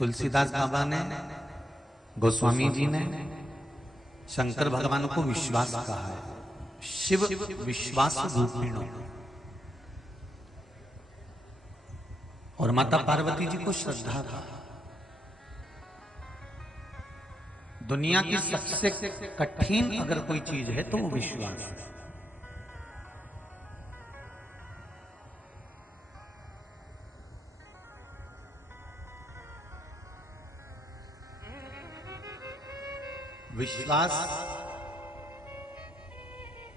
तुलसीदास बाबा ने, गोस्वामी जी ने शंकर भगवान को विश्वास कहा है, शिव विश्वास रूपिणो, और माता पार्वती जी को श्रद्धा कहा। दुनिया की सबसे कठिन अगर कोई चीज है तो वो विश्वास है। विश्वास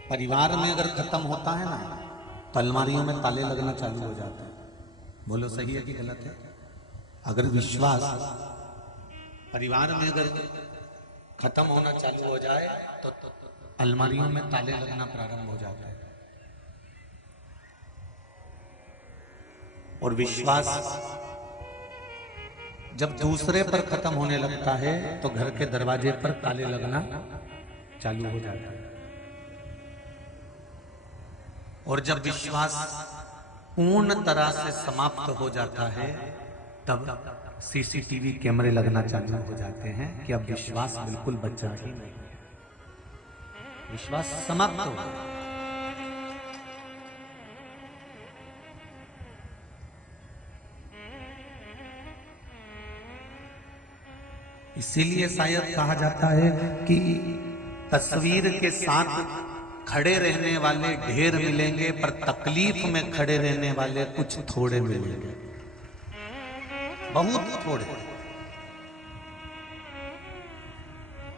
परिवार में अगर खत्म होता है ना तो अलमारियों में ताले लगना चालू हो जाते हैं। बोलो सही है कि गलत है? अगर विश्वास परिवार में अगर खत्म होना चालू हो जाए तो अलमारियों में ताले लगना प्रारंभ हो जाता है। और विश्वास जब दूसरे पर खत्म होने लगता है तो घर के दरवाजे पर ताले लगना चालू हो जाता है। और जब विश्वास पूर्ण तरह से समाप्त हो जाता है तब सीसीटीवी कैमरे लगना चालू हो जाते हैं कि अब विश्वास बिल्कुल बचा ही नहीं, विश्वास समाप्त हो गया। इसीलिए शायद कहा जाता है कि तस्वीर के साथ खड़े रहने वाले ढेर मिलेंगे पर तकलीफ में खड़े रहने वाले कुछ थोड़े मिलेंगे, बहुत थोड़े।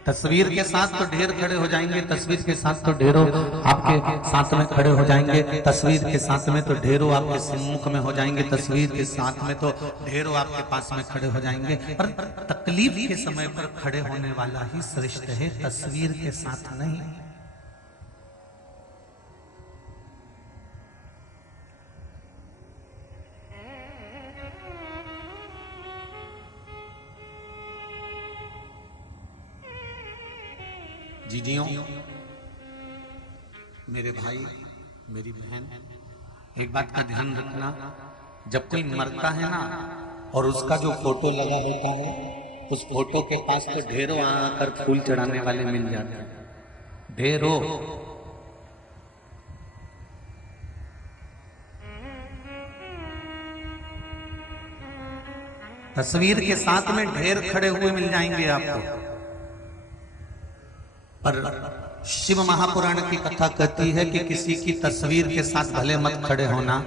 तस्वीर के साथ तो ढेर खड़े हो जाएंगे, तस्वीर के साथ तो ढेरों आपके साथ में खड़े हो जाएंगे, तस्वीर के साथ में तो ढेरों आपके सम्मुख में हो जाएंगे, तस्वीर के साथ में तो ढेरों आपके पास में खड़े हो जाएंगे, पर तकलीफ के समय पर खड़े होने वाला ही श्रेष्ठ है, तस्वीर के साथ नहीं। जीजियों, मेरे भाई, मेरी बहन, एक बात का ध्यान रखना, जब कोई मरता है ना और उसका जो फोटो लगा होता है उस फोटो के पास तो ढेरों आकर फूल चढ़ाने वाले मिल जाते हैं, ढेरों। तस्वीर के साथ में ढेर खड़े हुए मिल जाएंगे आपको, पर शिव महापुराण की कथा कहती है कि किसी की तस्वीर के साथ भले मत खड़े होना,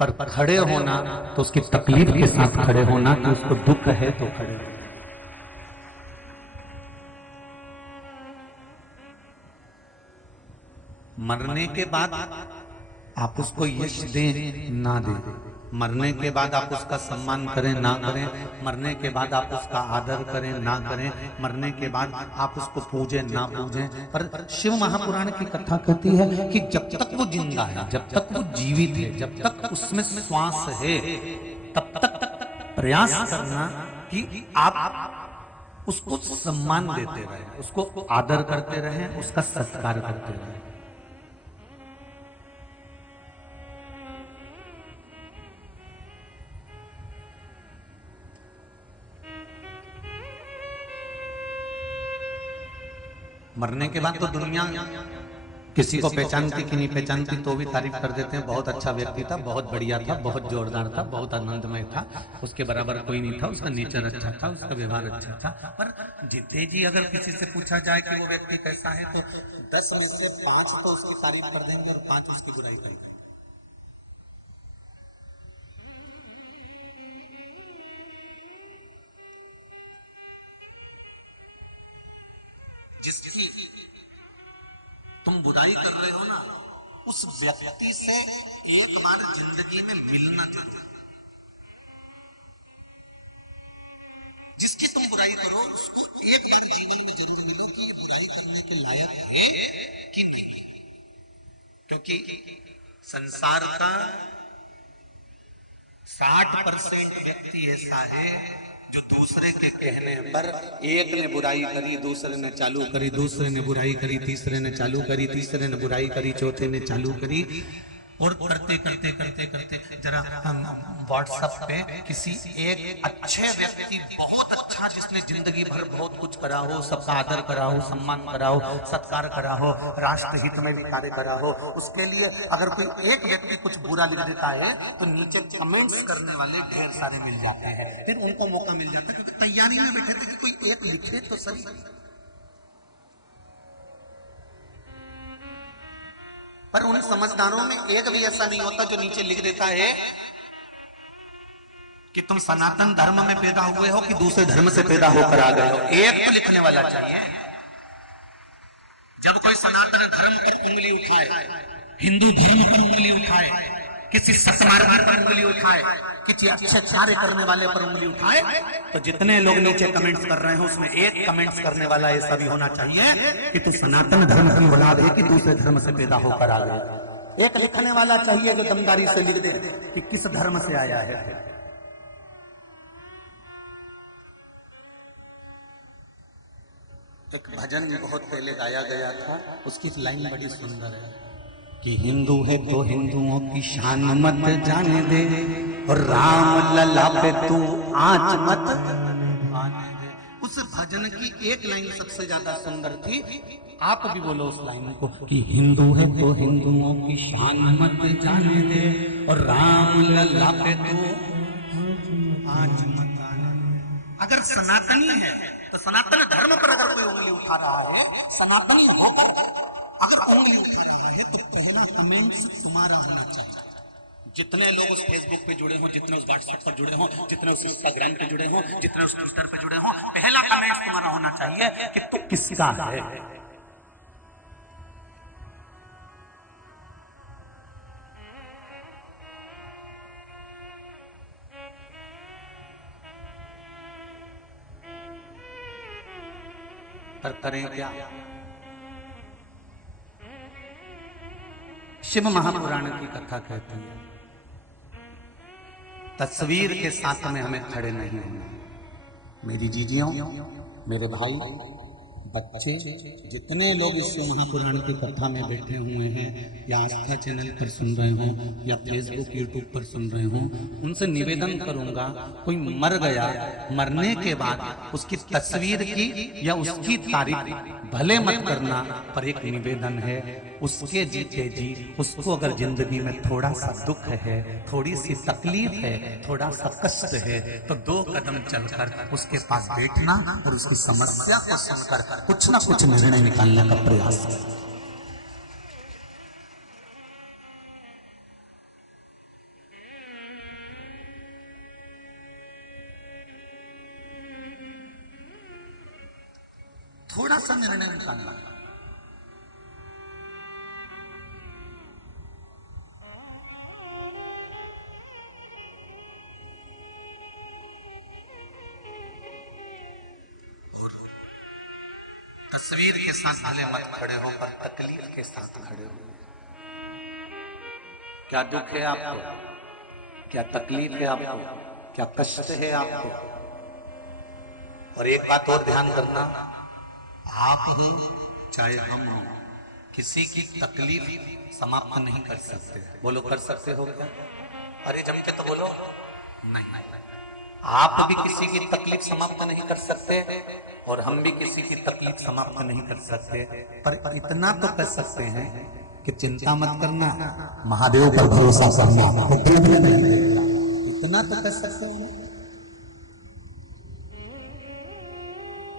पर खड़े होना तो उसकी तकलीफ के साथ खड़े होना, कि उसको दुख है तो खड़े होना। मरने के बाद आप उसको यश दें ना दें, मरने के बाद आप उसका सम्मान करें ना करें, मरने के बाद आप उसका आदर करें ना करें, मरने के बाद आप उसको पूजें ना पूजें, पर शिव महापुराण की कथा कहती है कि जब तक वो जिंदा है, जब तक वो जीवित है, जब तक उसमें श्वास है, तब तक प्रयास करना कि आप उसको सम्मान देते रहें, उसको आदर करते रहें, उसका सत्कार करते रहें। मरने के बाद तो दुनिया किसी को पहचानती कि नहीं पहचानती तो भी तारीफ कर देते हैं, बहुत अच्छा व्यक्ति था, बहुत बढ़िया था, बहुत जोरदार था, बहुत आनंदमय था, उसके बराबर कोई नहीं था, उसका नेचर अच्छा था, उसका व्यवहार अच्छा था। पर जिते जी अगर किसी से पूछा जाए कि वो व्यक्ति कैसा है तो 10 में से 5 तो उसकी तारीफ कर देंगे और 5 उसकी बुराई करेंगे। तुम बुराई कर रहे हो ना, उस व्यक्ति से एक बार जिंदगी में मिलना जरूर, जिसकी तुम बुराई करो उसको एक बार जीवन में जरूर मिलो कि ये बुराई करने के लायक है कि नहीं। क्योंकि संसार का 60% व्यक्ति ऐसा है जो दूसरे के कहने पर, एक ने बुराई करी दूसरे ने चालू करी, दूसरे ने बुराई करी तीसरे ने चालू करी, तीसरे ने बुराई करी चौथे ने चालू करी, और करते करते करते करते जरा हम व्हाट्सएप पे किसी एक अच्छे व्यक्ति, बहुत अच्छा, जिसने जिंदगी भर बहुत कुछ करा हो, सबका आदर करा हो, सम्मान करा हो, सत्कार करा हो, राष्ट्र हित में भी कार्य करा हो, उसके लिए अगर कोई एक व्यक्ति कुछ बुरा लिख देता है तो नीचे कमेंट्स करने वाले ढेर सारे मिल जाते हैं। फिर उनको मौका मिल जाता है, क्योंकि तैयारी में बैठे थे कि कोई एक लिखे तो सही। पर उन समझदारों में एक भी ऐसा नहीं होता जो नीचे लिख देता है कि तुम सनातन धर्म में पैदा हुए हो कि दूसरे धर्म से पैदा होकर आ गए हो। एक तो लिखने वाला चाहिए। जब कोई सनातन धर्म पर उंगली उठाए, हिंदू धर्म पर उंगली उठाए, किसी सतमार्ग पर उंगली उठाए, किसी अच्छे कार्य करने वाले पर उंगली उठाए, तो जितने लोग नीचे कमेंट्स कर रहे हैं उसमें एक कमेंट्स करने वाला ऐसा भी होना चाहिए कि तू सनातन धर्म की औलाद है कि दूसरे धर्म से पैदा होकर आ गए। एक लिखने वाला चाहिए जो दमदारी से लिख दे कि किस धर्म से आया है। एक भजन भी बहुत पहले गाया गया था, उसकी लाइन बड़ी सुंदर है कि हिंदू है तो हिंदुओं की शान मत जाने दे, और राम लला पे तू आंच मत आने दे। उस भजन की एक लाइन सबसे ज्यादा सुंदर थी, आप भी बोलो उस लाइन को कि हिंदू है तो हिंदुओं की शान मत जाने दे, और राम लला पे तू आंच मत आने दे। अगर सनातनी है तो सनातन धर्म पर अगर कोई उंगली उठा रहा है, सनातनी होकर अगर उंगली उठा रहा है, तो पहला कमेंट्स तुम्हारा होना चाहिए। जितने लोग उस फेसबुक पे जुड़े हों, जितने उस व्हाट्सएप पर जुड़े हों, जितने उस इंस्टाग्राम पे जुड़े हों, जितने उस ट्विटर पे जुड़े हों, पहला कमेंट तुम्हारा होना चाहिए कि तू किसका है। पर करें क्या? शिव महापुराण की कथा कहती है तस्वीर के साथ में हमें खड़े नहीं होना। मेरी जीजियों, मेरे भाई, बच्चे, जितने लोग इस शिव महापुराण की कथा में बैठे हुए हैं, या आस्था चैनल पर सुन रहे हो, या फेसबुक यूट्यूब पर सुन रहे हो, उनसे निवेदन करूंगा, कोई मर गया, मरने के बाद उसकी तस्वीर की या उसकी तारीफ भले मत करना, पर एक निवेदन है, उसके जीते जी उसको अगर जिंदगी में थोड़ा सा दुख है, थोड़ी सी तकलीफ है, थोड़ा सा कष्ट है, तो 2 कदम चलकर उसके पास बैठना और उसकी समस्या को सुनकर कुछ ना कुछ निर्णय निकालने का प्रयास करें। थोड़ा सा निर्णय निकालना। तस्वीर के साथ भले मत खड़े हो, पर तकलीफ के साथ खड़े हो। क्या दुख है आपको? क्या तकलीफ है आपको? क्या कष्ट है आपको? और एक बात और ध्यान करना, आप हो चाहे हम हो, किसी की तकलीफ समाप्त नहीं कर सकते। बोलो, कर सकते हो क्या? अरे जम के तो बोलो। नहीं, आप भी किसी की तकलीफ समाप्त नहीं कर सकते और हम भी किसी की तकलीफ समाप्त नहीं कर सकते, पर इतना तो कर सकते हैं कि चिंता मत करना, महादेव पर भरोसा करना। इतना तो कर सकते हैं।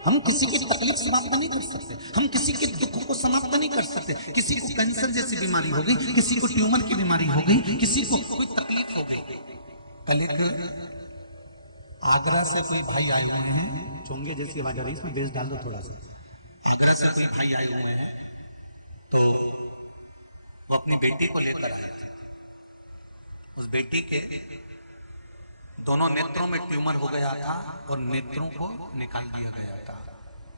हम किसी की तकलीफ समाप्त नहीं कर सकते, हम किसी के दुख को समाप्त नहीं कर सकते। किसी को कैंसर जैसी बीमारी हो गई, किसी को ट्यूमर की बीमारी हो गई, किसी को कोई तकलीफ हो गई। कल एक आगरा से कोई भाई आए हुए हैं, चोंगे जैसी आवाज आ रही है, इसमें बेस डाल दो थोड़ा सा। आगरा से कोई भाई आए हुए हैं, तो वो अपनी बेटी को लेकर आए थे। उस बेटी के दोनों नेत्रों में ट्यूमर हो गया था और नेत्रों को निकाल दिया गया था।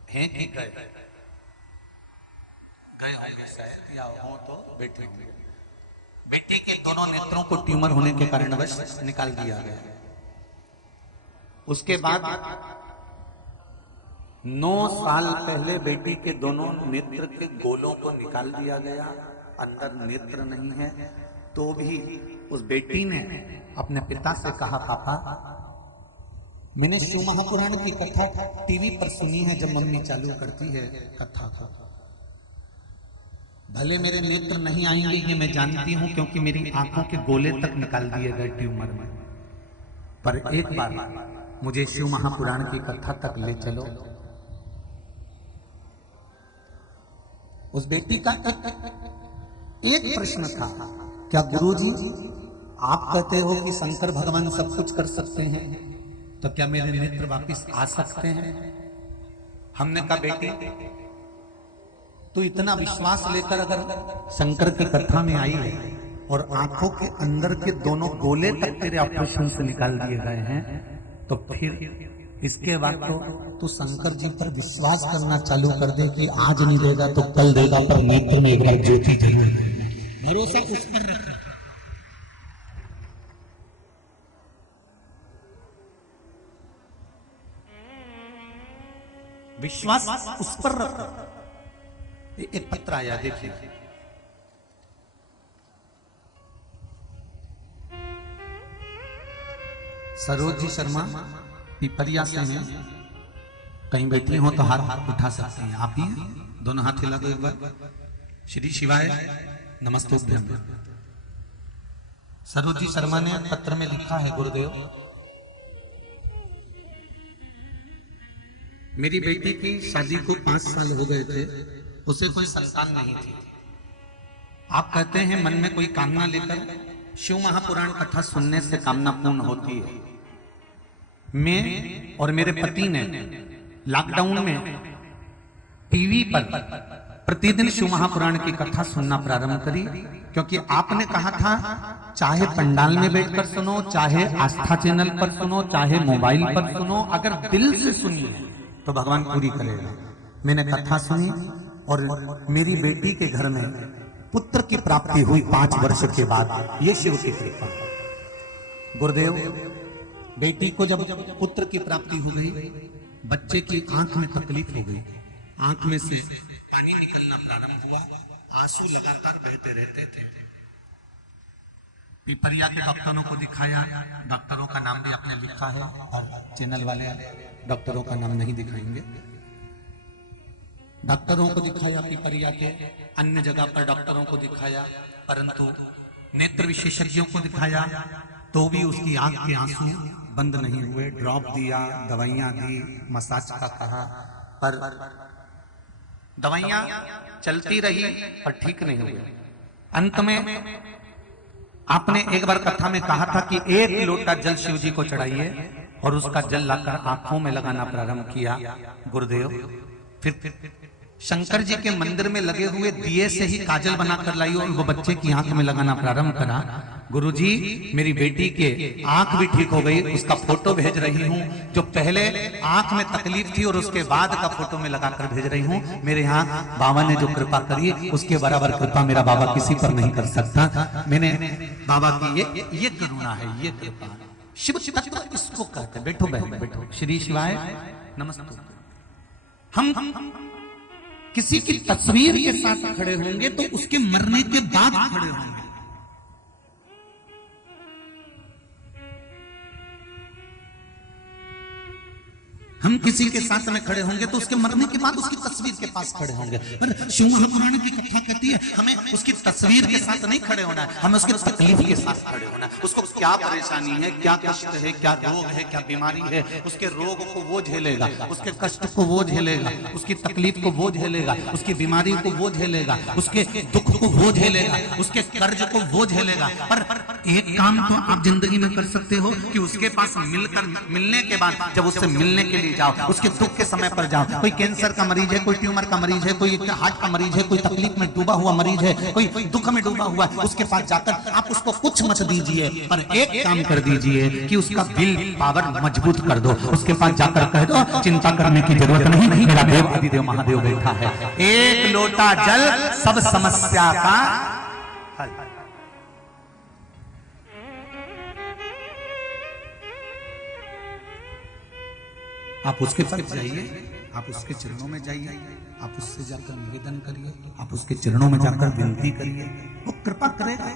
हैं कि गए होंगे शायद, या हो तो बेटे होंगे। बेटी के दोनों नेत्रों को ट्यूमर होने के कारणवश निकाल दिया गया। उसके बाद 9 साल पहले बेटी के दोनों नेत्र के गोलों को निकाल दिया गया। अंदर नेत्र नहीं है, तो भी उस बेटी ने अपने पिता से कहा, पापा मैंने शिव महापुराण की कथा टीवी पर सुनी है, जब मम्मी चालू करती है कथा को, भले मेरे नेत्र नहीं आएंगे ये मैं जानती हूं, क्योंकि मेरी आंखों के गोले तक निकाल दिए गए ट्यूमर में, पर एक बार मुझे शिव महापुराण की कथा तक ले चलो। उस बेटी का एक प्रश्न था, क्या गुरुजी आप कहते हो कि शंकर भगवान सब कुछ कर सकते हैं, तो क्या मेरे नेत्र वापिस आ सकते हैं? हमने कहा बेटी तू इतना विश्वास लेकर अगर शंकर की कथा में आई है और आंखों के अंदर के दोनों गोले तक तेरे ऑपरेशन से निकाल दिए गए हैं, तो फिर इसके बाद तो तू शंकर जी पर विश्वास करना चालू कर दे कि आज नहीं देगा तो कल देगा, पर नेत्र में एक बार ज्योति जरूर देगा। भरोसा उस पर रख। विश्वास उस पर रख। एक पत्र आया, देखिए। सरोज जी शर्मा पिपरिया से हैं, कहीं बैठी हो तो हाथ उठा सकते हैं आप ही, दोनों हाथ हिला दो एक बार। श्री शिवाय नमस्ते। सरोज जी शर्मा ने पत्र में लिखा है, गुरुदेव मेरी बेटी की शादी को 5 साल हो गए थे, उसे कोई संतान नहीं थी। आप कहते हैं मन में कोई कामना लेकर शिव महापुराण कथा सुनने से कामना पूर्ण होती है। मैं और मेरे पति ने लॉकडाउन में टीवी पर प्रतिदिन शिव महापुराण की कथा सुनना प्रारंभ करी, क्योंकि आपने कहा था चाहे पंडाल में बैठकर सुनो, चाहे आस्था चैनल पर सुनो, चाहे मोबाइल पर सुनो, अगर दिल से सुनिए तो भगवान पूरी करेगा। मैंने कथा सुनी और मेरी बेटी के घर में पुत्र की प्राप्ति हुई 5 वर्ष के बाद। ये शिव की कृपा। गुरुदेव बेटी को जब पुत्र की प्राप्ति हो गई, बच्चे की आंख में तकलीफ हो गई, आंख में से पानी निकलना प्रारंभ हुआ, आंसू लगातार बहते रहते थे। पिपरिया के डॉक्टरों को दिखाया, डॉक्टरों का नाम भी आपने लिखा है और चैनल वाले डॉक्टरों का नाम नहीं दिखाएंगे। डॉक्टरों को दिखाया, पिपरिया के अन्य जगह पर डॉक्टरों को दिखाया, परंतु नेत्र विशेषज्ञों को दिखाया तो भी उसकी आंख के आंसू बंद नहीं हुए। ड्रॉप दिया, दवाइयां दी, मसाज का कहा, पर दवाइयां चलती रही पर ठीक नहीं हुई। अंत में आपने एक बार कथा में कहा था कि 1 लोटा जल शिव जी को चढ़ाइए और उसका जल लाकर आंखों में लगाना प्रारंभ किया। गुरुदेव फिर शंकर जी के मंदिर में लगे हुए दिए से ही काजल बनाकर लाई और वो बच्चे की आंख में लगाना प्रारंभ करा। गुरुजी मेरी बेटी के आंख भी ठीक हो गई, उसका फोटो भेज रही हूँ। जो पहले आंख में तकलीफ थी और उसके बाद का फोटो में लगाकर भेज रही हूँ। मेरे यहाँ बाबा ने जो कृपा करी उसके बराबर कृपा मेरा बाबा किसी पर नहीं कर सकता। मैंने बाबा की ये करुणा है, ये कृपा। शिव तत्व इसको कहते। बैठो बहन बैठो। श्री शिवाय नमस्ते। हम किसी की तस्वीर के साथ खड़े होंगे तो उसके मरने के बाद खड़े होंगे। हम किसी के साथ में खड़े होंगे तो उसके मरने के बाद उसकी तस्वीर के पास खड़े होंगे। पर शिव महापुराण की कथा कहती है हमें उसकी तस्वीर के साथ नहीं खड़े होना है, हमें उसकी तकलीफ के साथ खड़े होना है। उसको क्या परेशानी है, क्या कष्ट है, क्या रोग है, क्या बीमारी है, उसके रोग को वो झेलेगा, उसके कष्ट को वो झेलेगा, उसकी तकलीफ को वो झेलेगा, उसकी बीमारी को वो झेलेगा, उसके दुख को वो झेलेगा, उसके कर्ज को वो झेलेगा। पर एक काम तो आप जिंदगी में कर सकते हो कि उसके पास मिलने के बाद जब उससे मिलने के लिए जाओ, उसके दुख के समय पर जाओ। कोई कैंसर का मरीज है, कोई ट्यूमर का मरीज है, कोई हार्ट का मरीज है, कोई तकलीफ में डूबा हुआ मरीज है, कोई दुख में डूबा हुआ है, उसके पास जाकर आप उसको कुछ मत दीजिए, पर एक काम कर दीजिए कि उसका विल पावर मजबूत कर दो। उसके पास जाकर कह दो चिंता करने की जरूरत नहीं, मेरा देव आदिदेव महादेव बैठा है। 1 लोटा जल सब समस्या का हल। आप उसके पास जाइए, आप उसके चरणों में जाइए, आप उससे जाकर निवेदन करिए, आप उसके चरणों में जाकर विनती करिए, वो कृपा करेगा।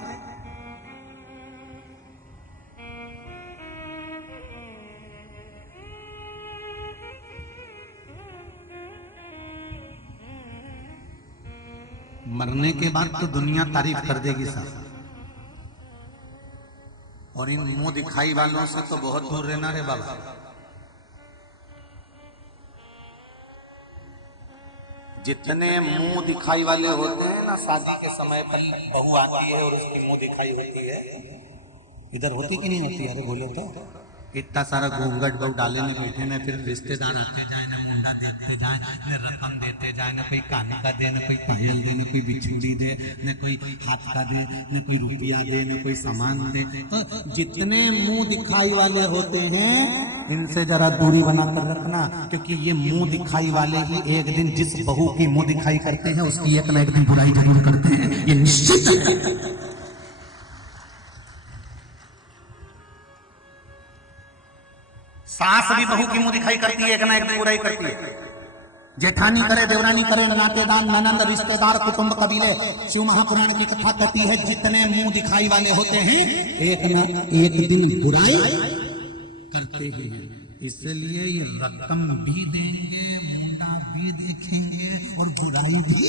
मरने के बाद तो दुनिया तारीफ कर देगी साहब, और इन मुंह दिखाई वालों से तो बहुत दूर रहना रे बाबा। जितने मुंह दिखाई वाले होते हैं ना, शादी के समय पर बहू आती है और उसकी मुंह दिखाई होती है, इधर होती कि नहीं होती? अरे बोले तो इतना सारा घूंघट बहु डाले ने बैठे ने, फिर रिश्तेदार आते जाए ना, मुंडा देखते जाए ना, रकम देते जाए ना, कोई कान का दे ना, कोई पायल दे ना, कोई बिछुड़ी दे न, कोई हाथ का दे न, कोई रुपया दे न, कोई सामान दे। तो जितने मुंह दिखाई वाले होते हैं इनसे जरा दूरी बनाकर रखना, क्योंकि ये मुंह दिखाई वाले ही एक दिन जिस बहू की मुंह दिखाई करते हैं उसकी एक ना एक दिन बुराई जरूर करते हैं, ये निश्चित है। सास भी बहू की मुंह दिखाई करती है, एक ना एक दिन बुराई करती है। जेठानी करे, देवरानी करे, नातेदार, ननंद, रिश्तेदार, कुटुंब, कबीले, शिव महापुराण की कथा कहती है जितने मुंह दिखाई वाले होते हैं एक ना एक दिन बुराई करते हैं। इसलिए ये रकम भी देंगे, मुंडा भी देखेंगे और बुराई भी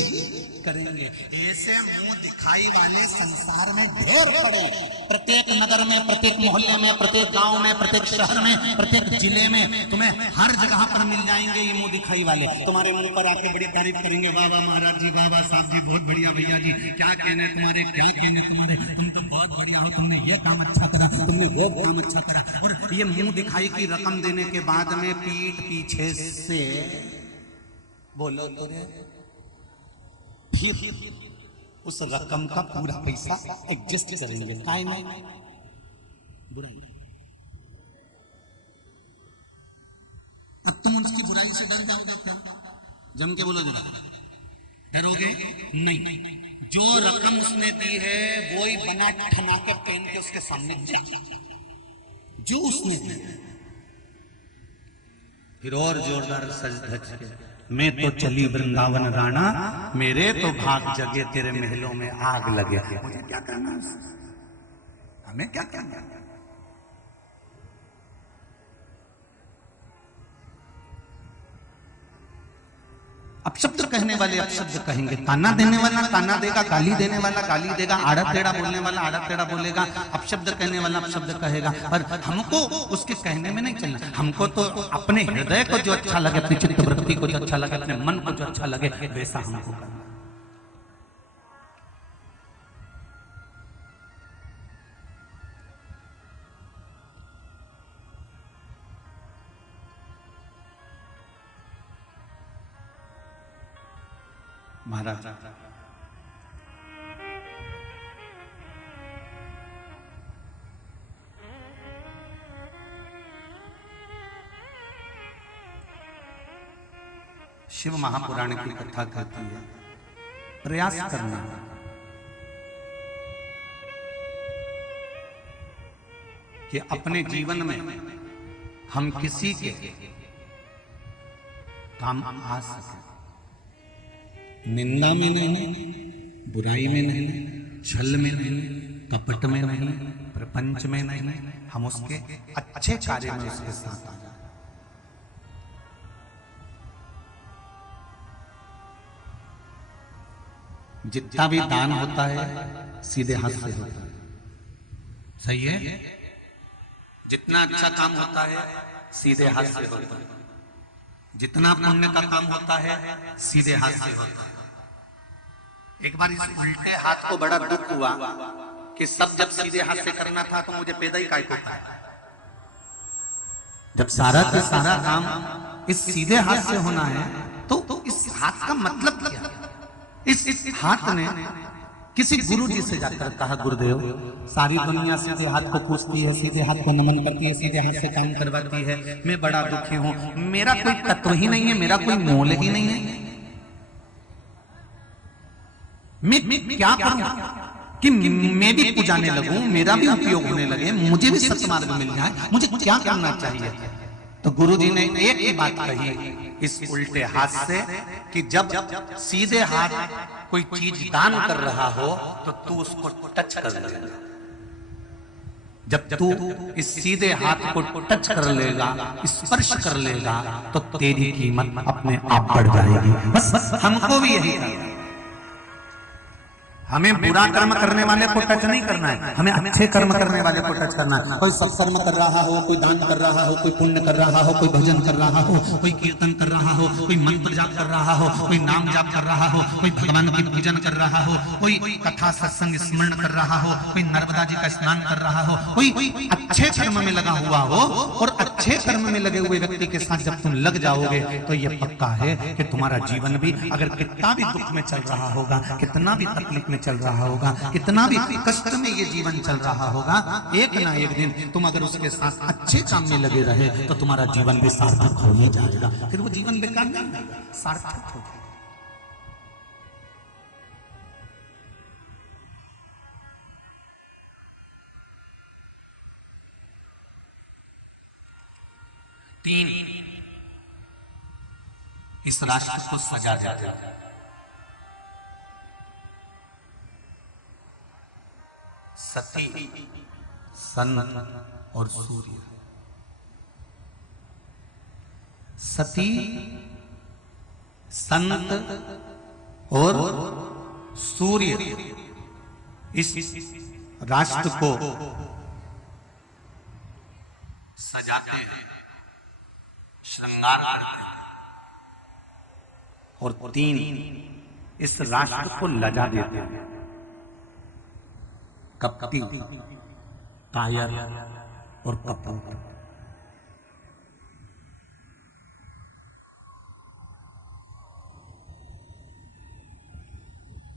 करेंगे। ऐसे मुंह दिखाई वाले संसार में ढेर पड़े, प्रत्येक नगर में, प्रत्येक मोहल्ले में, प्रत्येक गांव में, प्रत्येक शहर में, प्रत्येक जिले में तुम्हें हर जगह पर मिल जाएंगे ये मुंह दिखाई वाले। तुम्हारे मुंह पर आके बड़ी तारीफ करेंगे, वाह वाह महाराज जी, वाह वाह साहब जी, बहुत बढ़िया भैया जी, क्या कहने तुम्हारे, क्या कहने तुम्हारे, तुम तो बहुत बढ़िया हो, तुमने ये काम अच्छा करा, तुमने वो काम अच्छा करा। और ये मुंह दिखाई की रकम देने के बाद में पीठ पीछे से बोलो तो रे, फिर उस रकम का पूरा पैसा एडजस्ट करेंगे, काय नहीं बुराई। अब तुम उसकी बुराई से डर जाओगे क्या? जम के बोलो जरा, डरोगे नहीं। जो रकम उसने दी है वो ही बना ठना के पहन के उसके सामने जा, जो उसने दी। फिर और जोरदार सज धज के, मैं तो चली वृंदावन राणा, मेरे तो भाग जगे तेरे महलों में आग लगे। मुझे क्या करना, हमें क्या करना? अपशब्द कहने वाले अपशब्द कहेंगे, ताना देने वाला ताना देगा, गाली देने वाला गाली देगा, आड़ा टेढ़ा बोलने वाला आड़ा टेढ़ा बोलेगा, अपशब्द कहने वाला अपशब्द कहेगा। पर हमको उसके कहने में नहीं चलना, हमको तो अपने हृदय को जो अच्छा लगे, अपनी चित्त वृत्ति को जो अच्छा लगे, अपने मन को जो अच्छा लगे वैसा हमको करना। महाराज शिव महापुराण की कथा कहती है, प्रयास करना कि अपने जीवन में हम किसी के काम आ सके, निंदा में नहीं, बुराई में नहीं, छल में नहीं, कपट में नहीं, प्रपंच में नहीं, हम उसके अच्छे कार्य में उसके साथ आ जाए। जितना भी दान होता है सीधे हाथ से होता है, सही है? जितना अच्छा काम होता है सीधे हाथ से होता है, जितना पुण्य का काम होता है सीधे हाथ से होता है। एक बार इस उल्टे हाथ को बड़ा दुख हुआ कि सब जब सीधे हाथ से करना था तो मुझे पैदा ही काय को पाया। जब सारा का सारा काम इस सीधे हाथ से होना है तो इस हाथ का मतलब क्या? इस हाथ ने किसी गुरु जी से जाकर कहा, गुरुदेव सारी दुनिया सीधे हाथ को पूछती है, सीधे हाथ को नमन करती है, सीधे हाथ से काम करवाती है, मैं बड़ा दुखी हूं, मेरा कोई तत्व ही नहीं है, मेरा कोई मोल ही नहीं है, मैं क्या करूं कि मैं भी पुजाने लगूं, मेरा भी उपयोग होने लगे, मुझे भी सत्मार्ग मिल जाए, मुझे क्या करना चाहिए? तो गुरु जी ने एक ही बात कही इस उल्टे हाथ से कि जब सीधे हाथ कोई चीज दान कर रहा हो तो तू उसको टच कर लेगा। जब तू इस सीधे हाथ को टच कर लेगा, स्पर्श कर लेगा, तो तेरी कीमत अपने आप बढ़ जाएगी। बस हमको भी यही करना। हमें बुरा कर्म करने वाले को टच नहीं करना है, हमें अच्छे कर्म करने वाले को टच करना है। कोई सत्कर्म कर रहा हो, कोई दान कर रहा हो, कोई पुण्य कर रहा हो, कोई भजन कर रहा हो, कोई कीर्तन कर रहा हो, कोई मंत्र जाप कर रहा हो, कोई नाम जाप कर रहा हो, कोई भगवान की पूजन कर रहा हो, कोई कथा सत्संग स्मरण कर रहा हो, कोई नर्मदा जी का स्नान कर रहा हो, कोई अच्छे कर्म में लगा हुआ हो। और अच्छे कर्म में लगे हुए व्यक्ति के साथ जब तुम लग जाओगे तो ये पक्का है कि तुम्हारा जीवन भी, अगर कितना भी दुख में चल रहा होगा, कितना भी तकलीफ में चल रहा होगा, कितना भी कष्ट में ये जीवन चल रहा होगा, एक ना एक दिन तुम अगर उसके साथ अच्छे काम में लगे रहे तो तुम्हारा जीवन भी सार्थक होने जाएगा। फिर वो जीवन बेकार नहीं, सार्थक होगा। तीन, इस राष्ट्र को सजा जाता है। सती, सन और सूर्य। सती, संत और सूर्य इस राष्ट्र को सजाते हैं, श्रृंगार करते हैं। और तीन, इस राष्ट्र को लजा देते हैं। कपटी, कायर और कपूर।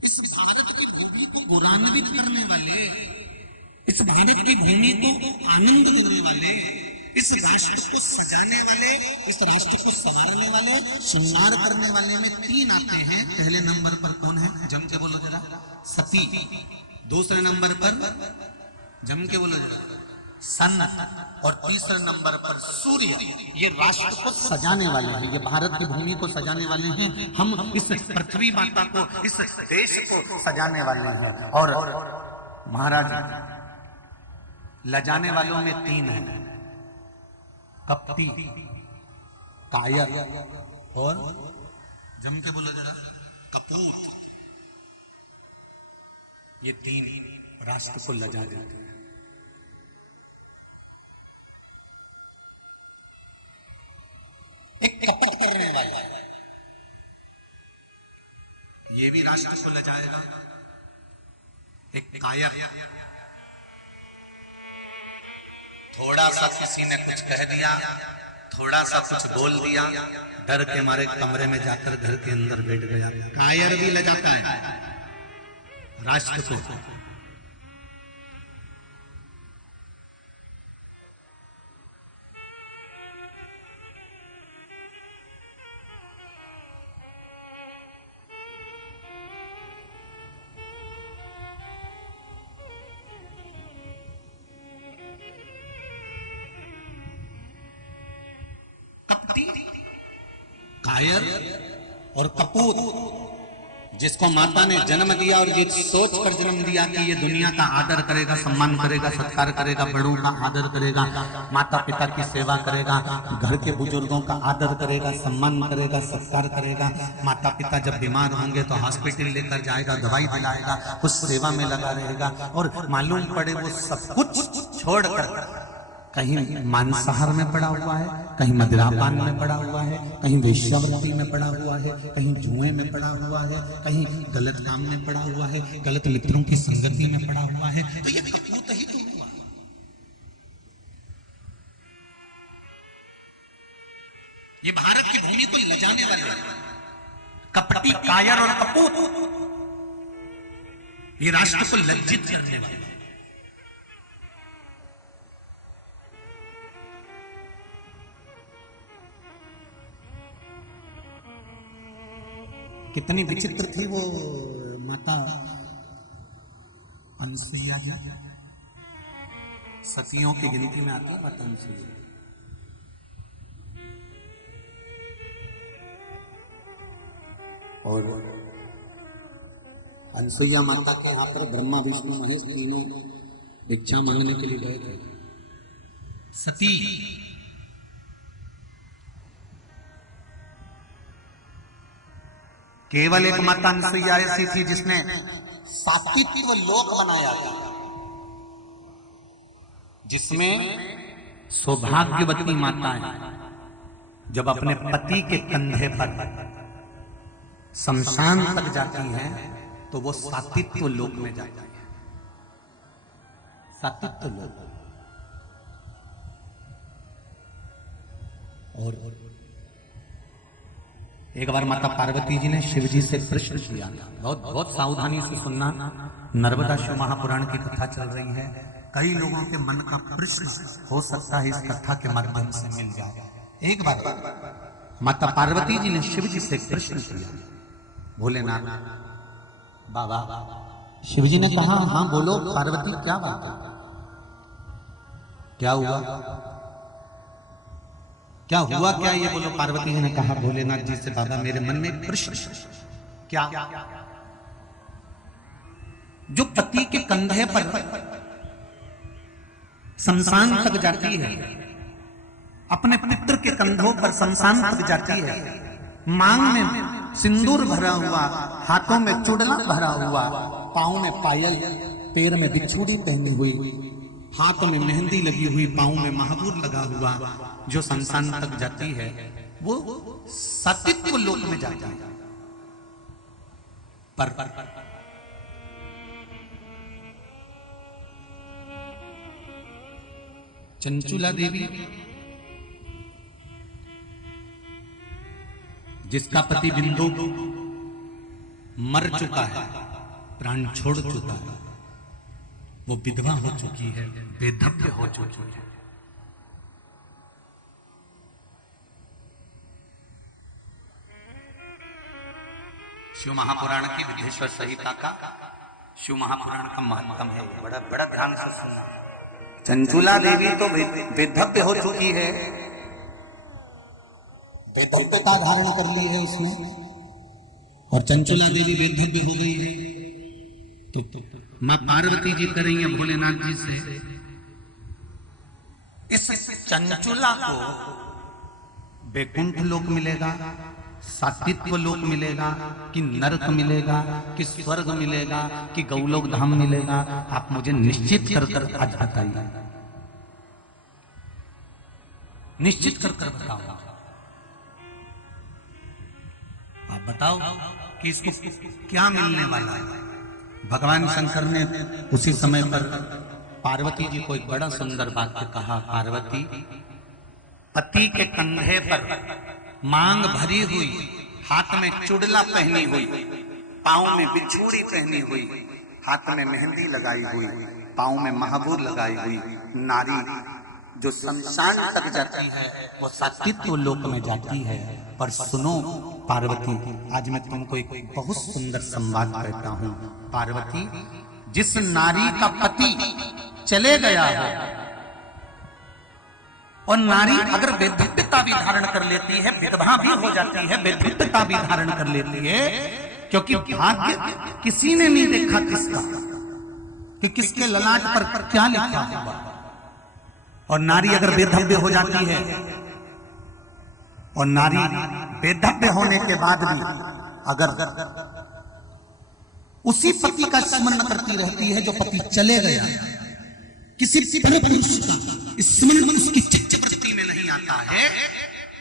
इस भारत की भूमि को गौरवान्वित करने वाले, इस भारत की भूमि को आनंद देने वाले, इस राष्ट्र को सजाने वाले, इस राष्ट्र को संवारने वाले, श्रृंगार करने वाले में तीन आते हैं। पहले नंबर पर कौन है? जम के बोलो जरा। सती। दूसरे नंबर पर जम के बोलो जरा, सन। और तीसरे नंबर पर सूर्य। ये राष्ट्र को सजाने वाले हैं, ये भारत की भूमि को सजाने वाले हैं, हम इस पृथ्वी माता को, इस देश को सजाने वाले हैं। और महाराज, लजाने वालों में तीन हैं, कपटी, कायर और जम के बोलो जरा, कपूर। ये तीन राष्ट्र को लजा देते हैं। एक कपट करने वाला, ये भी राष्ट्र को लजाएगा। एक कायर, थोड़ा सा किसी ने कुछ कह दिया, थोड़ा सा कुछ बोल दिया, डर के मारे कमरे में जाकर घर के अंदर बैठ गया। कायर भी लजाता है राष्ट्र को। कपटी, कायर और कपूर, जिसको माता ने जन्म दिया और ये सोच कर जन्म दिया कि ये दुनिया का आदर करेगा, सम्मान करेगा, सत्कार करेगा, बड़ों का आदर करेगा, माता पिता की सेवा करेगा, घर के बुजुर्गों का आदर करेगा, सम्मान करेगा, सत्कार करेगा। माता पिता जब बीमार होंगे तो हॉस्पिटल लेकर जाएगा, दवाई दिलाएगा, कुछ सेवा में लगा रहेगा। और मालूम पड़े वो सब कुछ छोड़कर कहीं मांसाहार में पड़ा हुआ है, कहीं मदिरापान में पड़ा हुआ है, कहीं वेश्यावृत्ति में पड़ा हुआ है, कहीं जुए में पड़ा हुआ है, कहीं गलत काम में पड़ा हुआ है, गलत मित्रों की संगति में पड़ा हुआ है। तो ये कपूत ही तो हुआ। ये भारत की भूमि को लजाने वाले कपटी, कायर और कपूत, ये राष्ट्र को लज्जित करने वाले। कितनी विचित्र थी वो माता अनसुईया, सतियों की गिनती में आती है माता अनसुईया। और अनसुईया माता के यहाँ पर ब्रह्मा विष्णु महेश तीनों भिक्षा मांगने के लिए गए थे। सती केवल एक माता अनसुईया ऐसी थी जिसने सात्वित्व लोक बनाया था, जिसमें सौभाग्यवती माताएं जब अपने पति के कंधे पर शमशान तक जाती हैं तो वो सात्वित्व लोक में जाती है। सात्वित्व लोक। और एक बार माता पार्वती जी ने शिव जी से प्रश्न किया, बहुत बहुत सावधानी से सुनना, नर्मदा शिव महापुराण की कथा चल रही है, कई लोगों के मन का प्रश्न हो सकता है इस कथा के माध्यम से मिल जाए। एक बार माता पार्वती जी ने शिव जी से प्रश्न किया, भोलेनाथ बाबा, शिव जी ने कहा हाँ बोलो पार्वती क्या बात है, क्या हुआ, क्या हुआ, क्या ये बोलो। पार्वती जी ने कहा भोलेनाथ जी से, बाबा मेरे मन में एक प्रश्न, क्या जो पति के कंधे पर शमशान तक जाती है, अपने पुत्र के कंधों पर शमशान तक जाती है, मांग में सिंदूर भरा हुआ, हाथों में चूड़ला भरा हुआ, पांव में पायल, पैर में बिछुड़ी पहनी हुई, हाथ में मेहंदी लगी हुई, पांव में महाबूर लगा हुआ, जो शमशान तक जाती है वो सात्वित्व लोक में जाती है। पर चंचुला देवी, जिसका पति बिंदु मर चुका है, प्राण छोड़ चुका है, वो विधवा हो चुकी है, बेधव्य हो चुकी है। शिव महापुराण की विधेश्वर संहिता का, शिव महापुराण का महत्व है, बड़ा बड़ा ध्यान से सुनना। चंचुला देवी तो बेधव्य हो चुकी है, बेधव्यता धारण कर ली है उसने, और चंचुला देवी बेधव्य हो गई है। तो मां पार्वती जी करेंगे भोलेनाथ जी से, इस चंचुला को बैकुंठ लोक मिलेगा, सात्वित्व लोक मिलेगा, कि नरक मिलेगा, कि स्वर्ग मिलेगा, कि गौलोक धाम मिलेगा, आप मुझे निश्चित कर कर आज बताइए, निश्चित कर कर बताओ। आप बताओ कि इसको क्या मिलने वाला है। भगवान शंकर ने उसी समय पर पार्वती जी को एक बड़ा सुंदर वाक्य कहा, पार्वती, पति के कंधे पर मांग भरी हुई, हाथ में चुड़ला पहनी हुई, पांव में बिछुड़ी पहनी हुई, हाथ में मेहंदी लगाई हुई, पांव में महाबूर लगाई हुई नारी जो शमशान तक जाती है वो सात्वित्व लोक में जाती है। पर सुनो पार्वती, आज मैं तुमको एक बहुत सुंदर संवाद कहता हूं। पार्वती, जिस नारी का पति चले गया हो, और नारी अगर बेधव्यता भी धारण कर लेती है, विधवा भी हो जाती है, बेधव्यता भी धारण कर लेती है, क्योंकि भाग्य किसी ने नहीं देखा किसका, कि किसके ललाट पर क्या लिखा हुआ। और नारी अगर बेधव्य हो जाती है, और नारी बेधव्य होने के बाद भी अगर उसी पति का स्मरण करती रहती है जो पति चले गया, किसी पुरुष का स्मरण उसकी चित्तवृत्ति में नहीं आता है,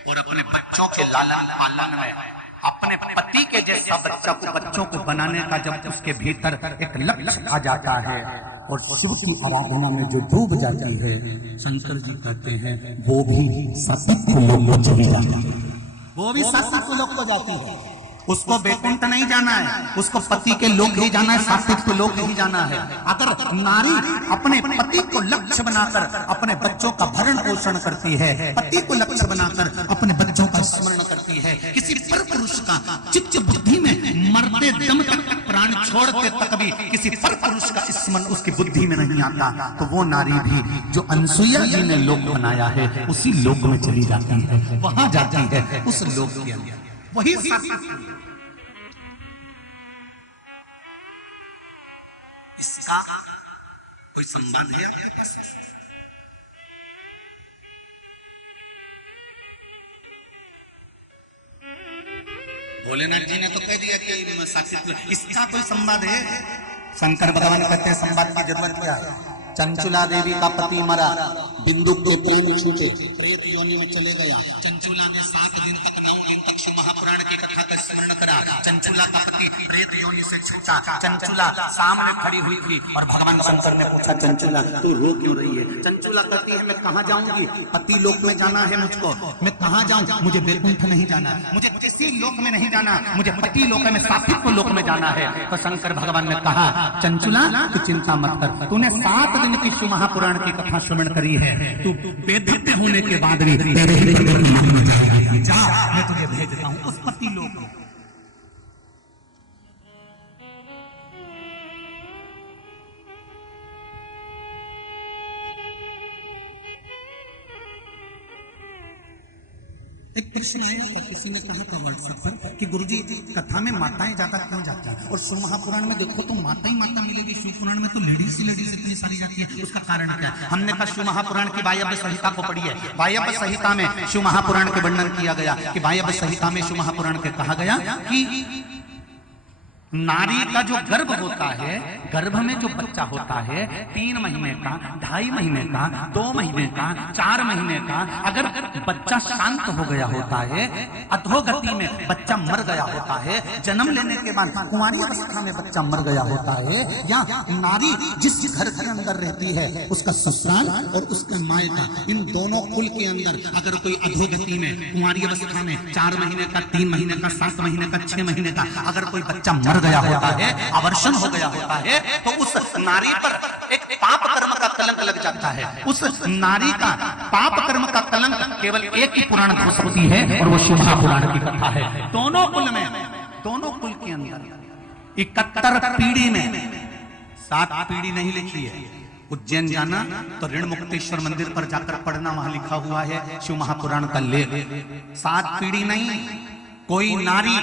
और अपने बच्चों के लालन पालन में अपने पति के जैसा बच्चों को बनाने का जब उसके भीतर एक लक्ष्य आ जाता है, और शिव की आराधना में जो डूब जाती है, शंकर जी कहते हैं वो भी सात्विक लोक को चली जाती है, वो भी सात्विक लोक को जाती है। उसको बैकुंठ नहीं जाना है, उसको पति के लोक ही जाना है, सात्विक लोक ही जाना है। अगर नारी अपने पति को लक्ष्य बनाकर अपने बच्चों का भरण पोषण करती है, पति को लक्ष्य बनाकर अपने बच्चों का स्मरण करती है, किसी पर पुरुष का चित्त बुद्धि में मरते दम तक, प्राण छोड़ते तक भी किसी पर पुरुष का स्मरण उसकी बुद्धि में नहीं आता, तो वो नारी भी जो अनसुईया जी ने लोक बनाया है उसी लोक में चली जाती है, वहां जाती है, उस लोक के अंदर वही इसका कोई संबंध है आपके साथ? भोलेनाथ जी ने तो कह दिया कि साक्षी, इसका कोई संवाद है? शंकर भगवान कहते हैं संवाद की जरूरत क्या है? चंचुला देवी का पति मरा, बिंदु के प्रेम छूटे, प्रेत योनि में चले गया। चंचुला ने 7 दिन तक 9 दिन तक शिव महापुराण की कथा का स्मरण करा। चंचुला का पति प्रेत योनि से छूटा। चंचुला सामने खड़ी हुई थी और भगवान शंकर ने पूछा, चंचुला तू रो क्यों रही है? चंचुला कहती है, मैं कहाँ जाऊंगी? पति लोक में जाना है मुझको, मैं कहाँ जाऊं? मुझे वैकुंठ नहीं जाना, मुझे किसी लोक में नहीं जाना, मुझे पति लोक में सात्विक लोक में जाना है। तो शंकर भगवान ने कहा, चंचुला तू चिंता मत कर, तूने 7 दिन की शिव महापुराण की कथा श्रवण करी है, तू वेदज्ञ होने के बाद भी जा, मैं तुझे भेजता हूं उस पति लोक में। एक प्रश्न आया था, किसी ने कहा था व्हाट्सएप पर कि गुरुजी कथा में माताएं ज्यादा क्यों जाती हैं? और शिव महापुराण में देखो तो माता ही माता मिलेगी, शिव पुराण में तो लेडीज इतनी सारी जाती है, उसका कारण क्या है? हमने कहा शिव महापुराण की वायव्य संहिता को पढ़ी है। वायव्य संहिता में शिव महापुराण के वर्णन किया गया कि वायव्य संहिता में शिव महापुराण के कहा गया कि नारी का जो गर्भ होता है, गर्भ में जो बच्चा होता है 3 महीने का, 2.5 महीने का, 2 महीने का, 4 महीने का, अगर बच्चा शांत हो गया होता है, अधोगति में बच्चा मर गया होता है, जन्म लेने के बाद कुंवारी अवस्था में बच्चा मर गया होता है, या नारी जिस घर के अंदर रहती है उसका ससुराल और उसका मायका, इन दोनों कुल के अंदर अगर कोई अधोगति में कुंवारी अवस्था में 4 महीने का, 3 महीने का, 7 महीने का, 6 महीने का अगर कोई बच्चा मर गया होता है, अवर्षण हो गया होता है, तो उस नारी पर एक पाप कर्म का कलंक लग जाता है। उस नारी का पाप कर्म का कलंक केवल एक ही पुराण दोष होती है और वो शिव महापुराण की कथा है। दोनों कुल में, दोनों कुल के अंदर 71 पीढ़ी में 7 पीढ़ी नहीं लिखी है। उज्जैन जाना तो ऋण मुक्तेश्वर मंदिर पर जाकर पढ़ना, वहां लिखा हुआ है शिव महापुराण का लेख। 7 पीढ़ी नहीं, कोई नारी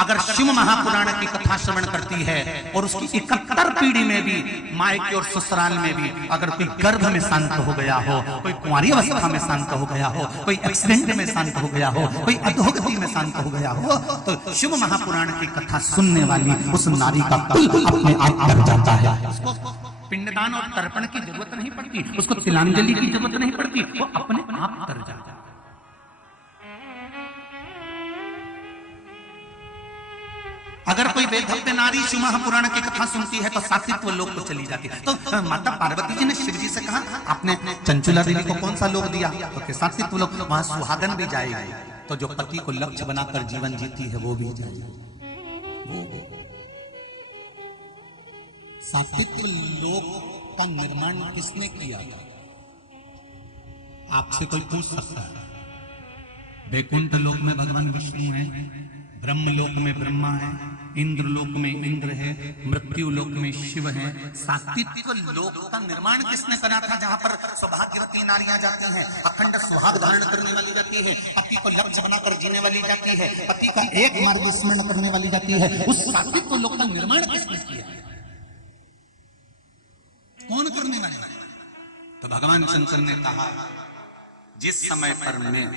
अगर शिव महापुराण की कथा श्रवण करती है और उसकी 71 पीढ़ी में भी, मायके और ससुराल में भी अगर कोई गर्भ में शांत हो गया हो, कोई कुंवारी अवस्था में शांत हो गया हो, कोई एक्सीडेंट में शांत हो गया हो, कोई अधोगति में शांत हो गया हो, तो शिव महापुराण की कथा सुनने वाली उस नारी का कुल अपने आप कर जाता है। उसको पिंडदान और तर्पण की जरूरत नहीं पड़ती, उसको तिलांजलि की जरूरत नहीं पड़ती, वो अपने आप कर जाता है। अगर कोई बेधव्य नारी शिव महापुराण की कथा सुनती है तो सात्विक लोक को चली जाती है। तो माता पार्वती जी ने शिव जी से कहा, आपने चंचुला देवी को कौन सा लोक दिया? तो सात्विक लोक, वहां सुहागन भी जाएगी, तो जो पति को लक्ष्य बनाकर जीवन जीती है वो भी जाएगी। सात्विक लोक का निर्माण किसने किया था? आपसे कोई पूछ सकता है। वैकुंठ लोक में भगवान विष्णु है, ब्रह्मलोक में ब्रह्मा है, इंद्र लोक में इंद्र है, मृत्यु लोक में शिव है। सात्विक लोक का निर्माण किसने करा था? जहां पर सौभाग्यवती नारियां जाती हैं, अखंड सुहाग धारण करने वाली जाती है, पति को लक्ष्य बनाकर जीने वाली जाती है, पति का एक मार्ग स्मरण करने वाली जाती है। उस सात्विक लोक का निर्माण किसने किया? कौन करने वाला? तो भगवान शंकर ने कहा, जिस समय पर मैं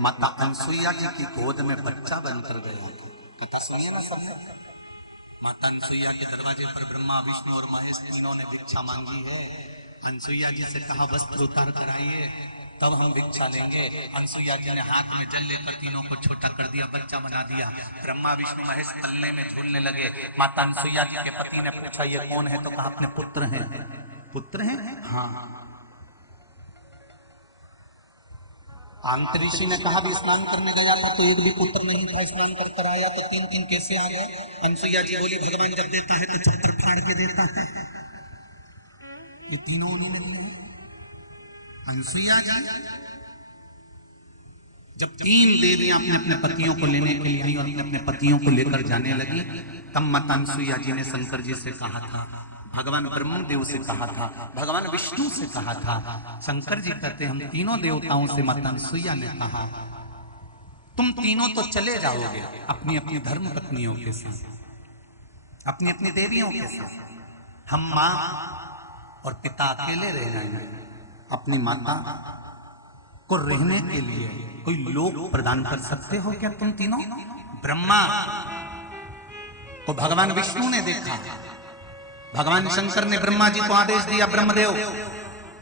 माता अनसुईया जी की गोद में बच्चा बनकर गया था, कथा सुनिए ना सबने। माता अनसुईया के दरवाजे पर ब्रह्मा, विष्णु और महेश तीनों ने भिक्षा मांगी है। अनसुईया जी से कहा वस्त्र उतार कर आइए तब हम भिक्षा लेंगे। अनसुईया जी ने हाथ में जल लेकर तीनों को छोटा कर दिया, बच्चा बना दिया। ब्रह्मा विष्णु महेश पल्ले में झूलने लगे। माता अनसुईया जी के पति ने पूछा ये कौन है? तो कहा अपने पुत्र हैं। पुत्र हैं? हाँ। आंतरिषि ने कहा भी स्नान करने गया था तो एक भी पुत्र नहीं था, स्नान कर कर आया तो 3 कैसे आ गया? अनसुईया जी बोली भगवान जब देता है तो छप्पर फाड़ के देता है। ये तीनों उन्होंने लिए। अनसुईया जी जब 3 देवियां अपने अपने पतियों को लेने के लिए आई और अपने पतियों को लेकर जाने लगी, तब माता अनसुईया जी ने शंकर जी से कहा था, भगवान ब्रह्मदेव से कहा था, भगवान विष्णु से कहा था। शंकर जी कहते हम तीनों देवताओं से माता अनसुईया ने कहा तुम तीनों तो चले जाओगे अपनी अपनी धर्म पत्नियों के साथ, अपनी अपनी देवियों के साथ, हम माँ और पिता अकेले रह जाएंगे। अपनी माता को रहने के लिए कोई लोक प्रदान कर सकते हो क्या तुम तीनों? ब्रह्मा को भगवान विष्णु ने देखा। भगवान शंकर ने ब्रह्मा जी को आदेश दिया, ब्रह्मदेव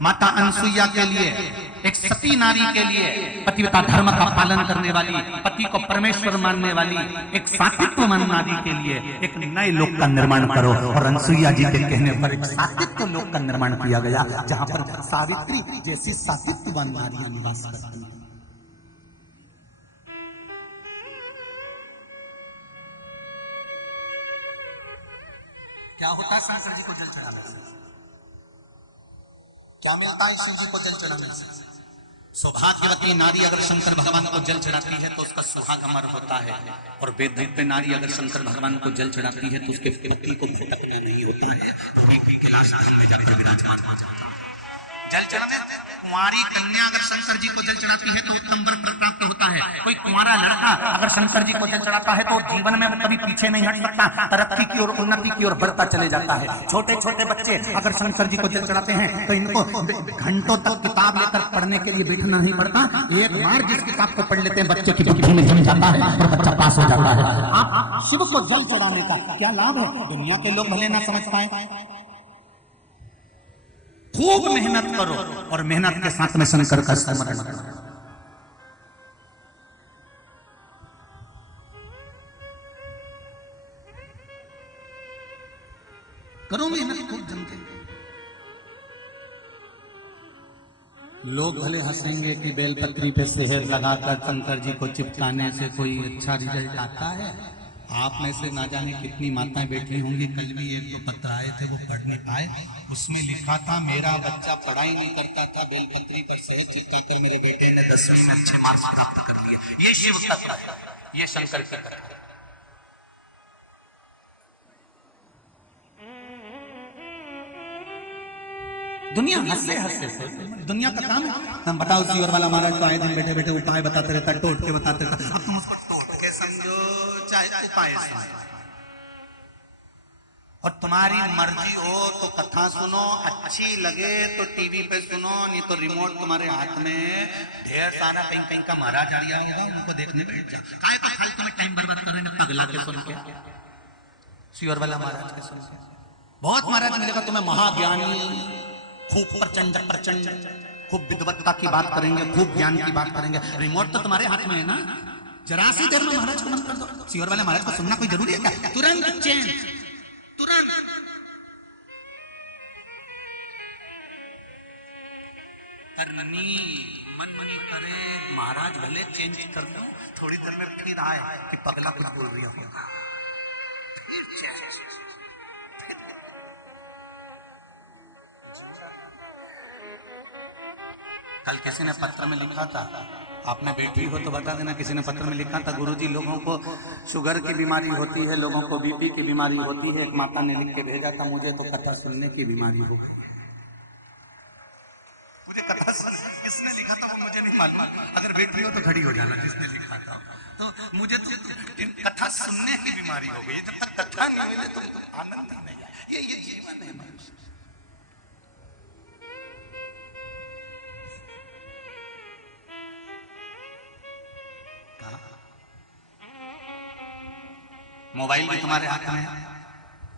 माता अनसुईया के लिए, एक सती नारी के लिए, पतिव्रता धर्म का पालन करने वाली, पति को परमेश्वर मानने वाली, एक सात्वित्वमान नारी के लिए एक नए लोक का निर्माण करो। और अनसुईया जी के कहने पर एक सात्वित्व लोक का निर्माण किया गया, जहां पर सावित्री जैसी सात्वित्ववान नारियां निवास करती हैं। क्या होता है शंकर जी को जल चढ़ाने से? क्या मिलता है शिव जी को जल चढ़ाने से? सौभाग्यवती नारी अगर शंकर भगवान को जल चढ़ाती है तो उसका सुहाग अमर होता है, और वेदव्य नारी अगर शंकर भगवान को जल चढ़ाती है तो उसके पति को भटकना नहीं होता है। कैलाश आश्रम में जाकर विराजमान हो जाता है। जल चढ़ाने कुंवारी कन्या अगर शंकर जी को जल चढ़ाती है तो उत्तम वर प्राप्त होता है। कोई कुंवारा लड़का अगर शंकर जी को जल चढ़ाता है तो जीवन में वो कभी पीछे नहीं हट सकता, तरक्की की ओर, उन्नति की ओर बढ़ता चले जाता है। छोटे छोटे बच्चे अगर शंकर जी को जल चढ़ाते हैं तो इनको घंटों तक किताब लेकर पढ़ने के लिए बैठना नहीं पड़ता। एक बार जिस किताब को पढ़ लेते हैं बच्चे की बुद्धि में जम जाता है और बच्चा पास हो जाता है। आप शिव को जल चढ़ाने का क्या लाभ है? दुनिया के लोग भले ना समझ पाए, खूब मेहनत करो और मेहनत के साथ में शंकर का स्मरण करो। करो मेहनत खूब जम के। लोग भले हंसेंगे कि बेलपत्री पे शहद लगाकर शंकर जी को चिपकाने से कोई अच्छा रिजल्ट आता है। आप में से ना जाने कितनी माताएं बैठी होंगी। कल भी एक तो पत्र आए थे, वो पढ़ नहीं पाए। उसमें लिखा था, मेरा बच्चा पढ़ाई नहीं करता था, बेलपत्री पर शहद चिपकाकर मेरे बेटे ने 10वीं में अच्छे मार्क्स प्राप्त कर लिए। ये शिव तत्व है, ये शंकर का तत्व है। दुनिया हंसे हंसे दुनिया का काम है। हम बताओ सीवर वाला महाराज तो आए दिन बैठे बैठे उपाय बताते रहता, टोट के बताते रहता। अब तुम उसको टोट के समझो चाहे उपाय समझो, और तुम्हारी मर्जी हो तो कथा सुनो, अच्छी लगे तो टीवी पे सुनो, नहीं तो रिमोट तुम्हारे हाथ में ढेर सारा कहीं कहीं का महाराज आ गया होगा, उनको देखने बैठ जाओ। तुम्हें टाइम बर्बाद कर रहे हैं पगला के सुन के, सीवर वाला महाराज के सुन के। बहुत महाराज मिलेगा तुम्हें महाज्ञानी, खूब प्रचंड प्रचंड, खूब विद्वत्ता की बात करेंगे, खूब ज्ञान की बात करेंगे। रिमोट तो तुम्हारे हाथ में है ना, जरा सी देर में महाराज को बंद कर दो। सीवर वाले महाराज को सुनना कोई जरूरी है क्या? तुरंत चेंज, तुरंत। करनी मन करे महाराज भले चेंज कर दो, थोड़ी देर में फिर आए कि पगला कुछ बोल रही हो। कल किसी ने पत्र में लिखा था, आपने बेटी हो तो बता देना, किसी ने पत्र में लिखा था, गुरुजी लोगों को शुगर की बीमारी होती है, लोगों को बीपी की बीमारी होती है। एक माता ने लिख के भेजा था, मुझे तो कथा सुनने की बीमारी हो गई। मुझे कथा किसने लिखा था वो मुझे नहीं मालूम, अगर बेटी हो तो खड़ी हो जाना जिसने लिखा था। तो मुझे तो कथा सुनने की बीमारी हो गई। जब तक कथा नहीं मिले तो आनंद ही नहीं है। ये जीवन है मनुष्य। मोबाइल भी तुम्हारे हाथ में है,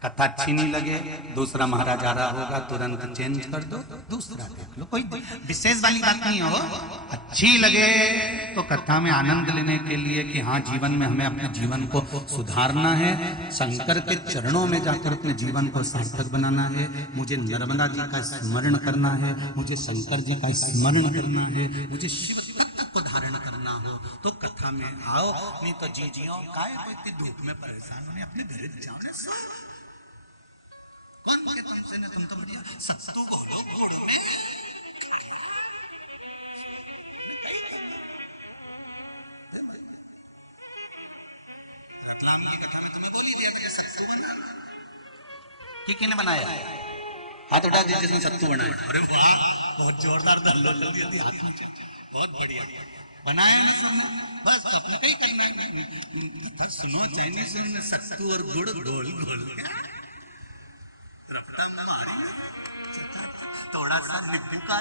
कथा अच्छी नहीं लगे, दूसरा महाराज आ रहा होगा, तुरंत चेंज कर दो, दूसरा देख लो। कोई विशेष वाली बात नहीं हो। अच्छी लगे तो कथा में आनंद लेने के लिए कि हाँ जीवन में हमें अपने जीवन को सुधारना है, शंकर के चरणों में जाकर अपने जीवन को सार्थक बनाना है। मुझे नर्मदा जी का स्मरण करना है, मुझे शंकर जी का स्मरण करना है, मुझे शिव तत्व को धारण करना हो तो कथा में आओ, नहीं तो जीजियों काय कोई धूप में परेशान होने अपने घर जाने से बंद के तरफ से तुम तो बढ़िया सत्संग को रतलाम की कथा में तुम्हें बोली दिया कि सत्संग बनाना किसने बनाया? हाथ उठा दीजिए जिसने सत्तू बनाया। अरे वाह, बहुत जोरदार दल्लो कर दिया हाथ में, बहुत बढ़िया बनाए। बस अपने कहीं करना है। सुनो चाइनीज में सत्तू और गुड़ घोल घोल थोड़ा सा नींबू का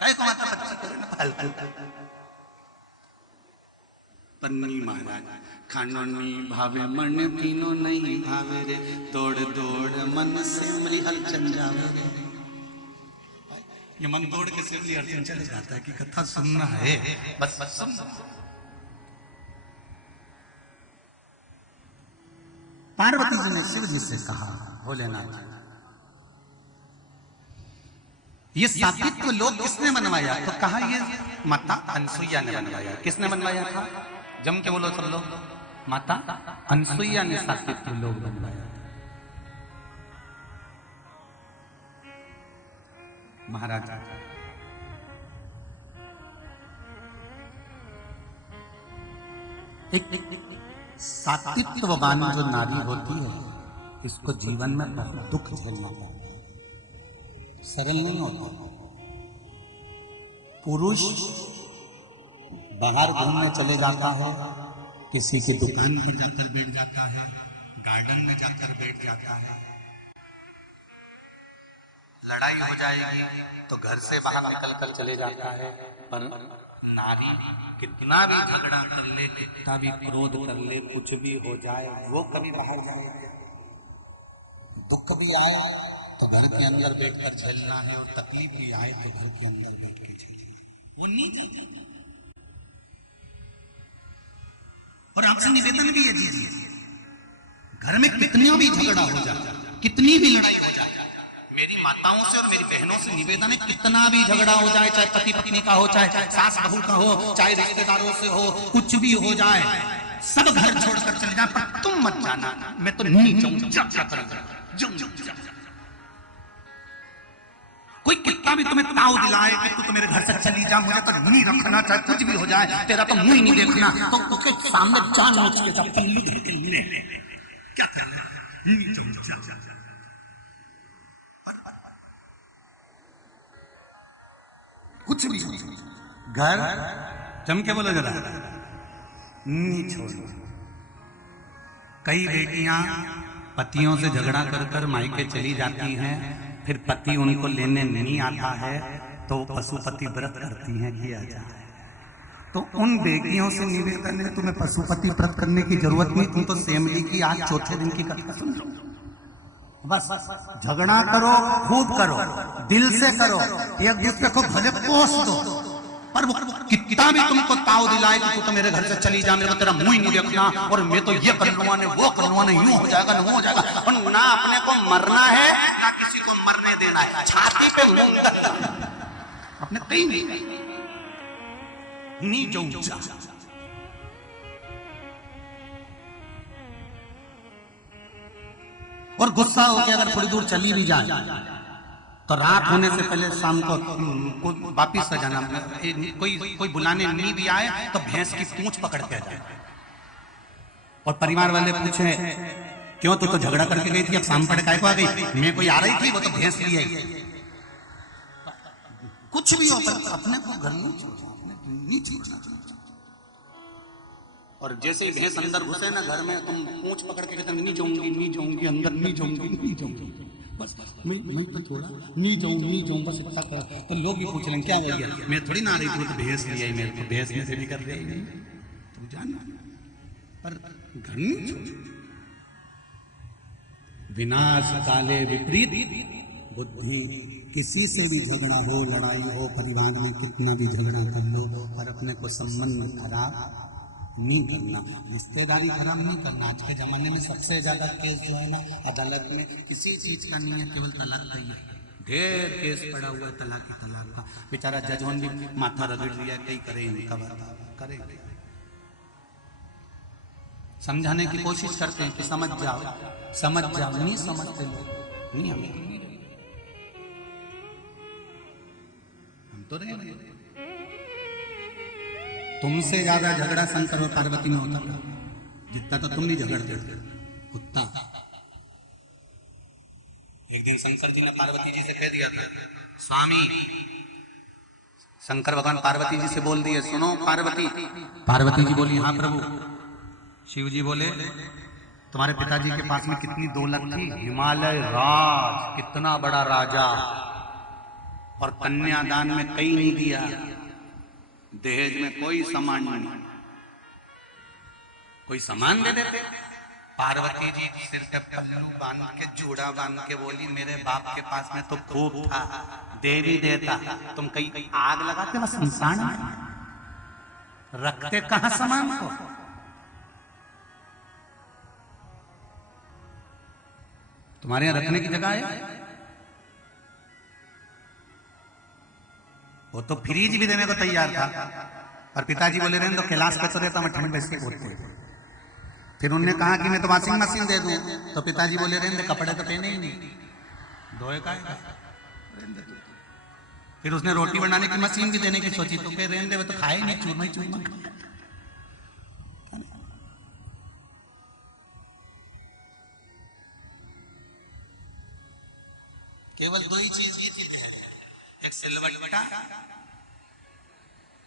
कहीं को माता बच्ची करे ना फालतू। पन्नी महाराज खानोनी भावे मन तीनों नहीं भावे रे, दौड़ दौड़ मन सिमली अर्चन जावे रे। ये मन दौड़ के सिमली अर्चन चले जाता है कि कथा सुनना है, बस बस सुनना। पार्वती जी ने शिव जी से कहा, भोलेनाथ ये सात्वित्व लोक किसने बनवाया? तो कहा ये माता अनसुईया ने बनवाया। किसने बनवाया था? जम के बोलो सब लोग। माता अनसुईया ने सात्वित्व लोक बनवाया था। महाराज एक सात्वित्ववान जो नारी होती है, इसको जीवन में बहुत दुख झेलना पड़ता है, सरल नहीं होता। पुरुष बाहर घूमने चले जाता है, किसी की दुकान पर जाकर बैठ जाता है, गार्डन में जाकर बैठ जाता है, लड़ाई हो जाएगी तो घर से बाहर निकल कर चले जाता है। पर नारी कितना भी झगड़ा कर ले, कितना भी क्रोध कर ले, कुछ भी हो जाए, वो कभी बाहर जाएगी। दुख भी आए तो घर के अंदर बैठकर झेलना है, और तकलीफ भी आए तो घर के अंदर बैठ के झेलना, वो नहीं जाता। और आपसे निवेदन भी है जी, घर में कितना भी झगड़ा हो जाए, कितनी भी लड़ाई हो जाए, मेरी माताओं से और मेरी बहनों से निवेदन है, कितना भी झगड़ा हो जाए, चाहे पति पत्नी का हो, चाहे सास बहू का हो, चाहे रिश्तेदारों से हो, कुछ भी हो जाए, सब घर छोड़कर चले जाए, पर तुम मत जाना। मैं तो नहीं जाऊंगा, कोई कितना भी तुम्हें ताव दिलाए कि तू तो मेरे घर से चली जा, मुझे तो नहीं रखना, चाहे कुछ भी हो जाए, तेरा तो मुंह ही नहीं देखना, तो उसके सामने जान नोच के जा, पल्लू धर के मुंह क्या करना, कुछ भी घर जम के बोलो जरा, नहीं छोड़ो। कई बेटियां पतियों से झगड़ा कर कर मायके चली जाती हैं, फिर पति उनको लेने नहीं आता है तो पशुपति व्रत करती हैं किया जाए। तो उन बेटियों से निवेदन है, तुम्हें पशुपति व्रत करने की जरूरत नहीं, तुम तो सेमली की आज चौथे दिन की कथा सुन लो। बस झगड़ा करो, खूब करो, दिल से करो, एक दूसरे को भले पोस दो, पर वो कितना भी तुमको ताव दिलाए कि तू तो मेरे घर से चली जा, मेरे को तेरा मुंह ही नहीं देखना, और मैं तो ये कर लूंगा नहीं वो कर लूंगा, नहीं यूं हो जाएगा ना वो हो जाएगा, और ना अपने को मरना है ना किसी को मरने देना है, छाती पे मूंग अपने कहीं नहीं जाऊंगा। और गुस्सा होकर अगर थोड़ी दूर चली भी जाए तो रात होने से पहले शाम को वापिस आ जाना। कोई बुलाने नहीं भी आए तो भैंस की पूंछ पकड़ के आ जाए, और परिवार वाले पूछे क्यों, तू तो झगड़ा करके गई थी, अब शाम पड़े काय को आ गई? मैं कोई आ रही थी, वो तो भैंस ली आई। कुछ भी हो पर अपने को घर नहीं छोड़ना। और जैसे ही भैंस अंदर घुसे ना घर में, तुम पूंछ पकड़ के कहते नहीं जाऊंगी अंदर, नहीं जाऊंगी, बस मैं तो थोड़ा नहीं जाऊं बस इतना कर, तो लोग भी पूछ लेंगे क्या हो गया, मैं थोड़ी ना आ रही थी, तो भैंस ले आई, मेरे को भैंस में से भी कर दिया, तुम जानना, पर घर नहीं छोड़। विनाश काले विपरीत बुद्धि, किसी से भी झगड़ा हो, लड़ाई हो, परिवार में कितना भी झगड़ा कर लो, पर अपने को संबंध खराब नहीं करना, रिश्तेदारी खराब नहीं करना। आज के जमाने में सबसे ज्यादा केस जो है ना अदालत में किसी चीज का नहीं है, केवल तलाक का ही है। ढेर केस पड़ा हुआ है तलाक का। बेचारा जजवन भी माथा रगड़ दिया, कई करे इनका करे, समझाने की कोशिश करते हैं कि समझ जाओ, नहीं समझते लोग, नहीं हम तो रहे। तुमसे ज्यादा झगड़ा शंकर और पार्वती में होता था, जितना तो तुम नहीं झगड़ते उतना। एक दिन शंकर जी ने पार्वती जी से कह दिया था, स्वामी, शंकर भगवान पार्वती जी से बोल दिए, सुनो पार्वती जी बोली हाँ प्रभु। शिव जी बोले तुम्हारे पिताजी के पास में कितनी दौलत थी, हिमालय राज, कितना बड़ा राजा, और कन्यादान में कहीं नहीं दिया, दहेज में कोई सामान नहीं, कोई सामान दे देते। पार्वती जी सिर पे पल्लू बांध के जूड़ा बांध के बोली मेरे बाप के पास में तो खूब था, दे भी देता, तुम कहीं आग लगाते हो संसार में, रखते कहां सामान को। तुम्हारे यहां रखने की जगह है? वो तो फ्रीज भी देने को तैयार था, और पिताजी बोले रहे तो कैलाश पे चले तो मैं ठंड में इसके बोलते। फिर उन्होंने कहा कि मैं तो वॉशिंग मशीन दे दूं, तो पिताजी बोले रहे कपड़े तो पहने ही नहीं, धोए का। फिर उसने रोटी बनाने की मशीन भी देने की सोची, तो कह रहे वो तो खाए नहीं, चूरमा ही चूरमा। केवल दो ही चीज की चीजें हैं, एक सिलवट्टा,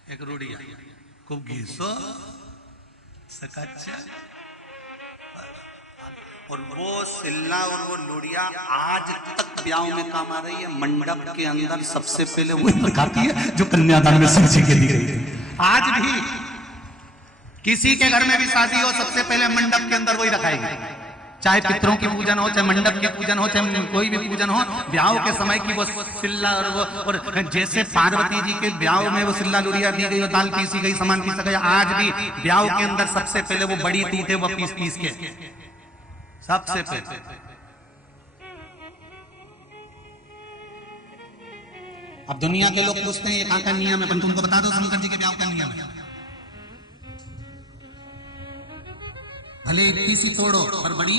एक रूढ़िया। खूब घीसो सकच्चा, और वो सिल्ला और वो लुड़िया आज तक ब्याह में काम आ रही है। मंडप के अंदर सबसे पहले वो लगाती है जो कन्यादान में शिव जी के दी गई थी। आज भी किसी के घर में भी शादी हो, सबसे पहले मंडप के अंदर वही रखाएगी, चाहे पितरों की पूजन हो, चाहे मंडप की पूजन हो, चाहे कोई भी पूजन हो, ब्याह के समय की वो सिल्ला और वो, और जैसे पार्वती जी के ब्याह में वो सिल्ला लुड़िया दी गई, दाल पीसी गई, सामान पीसा गया, आज भी ब्याह के अंदर सबसे पहले वो बड़ी दूध है वो पीस पीस के सबसे पहले। अब दुनिया के लोग पूछते हैं ये कहां का नियम है, तुमको बता दो शंकर जी के ब्याह का नियम है। भले इसी तोड़ो और बड़ी,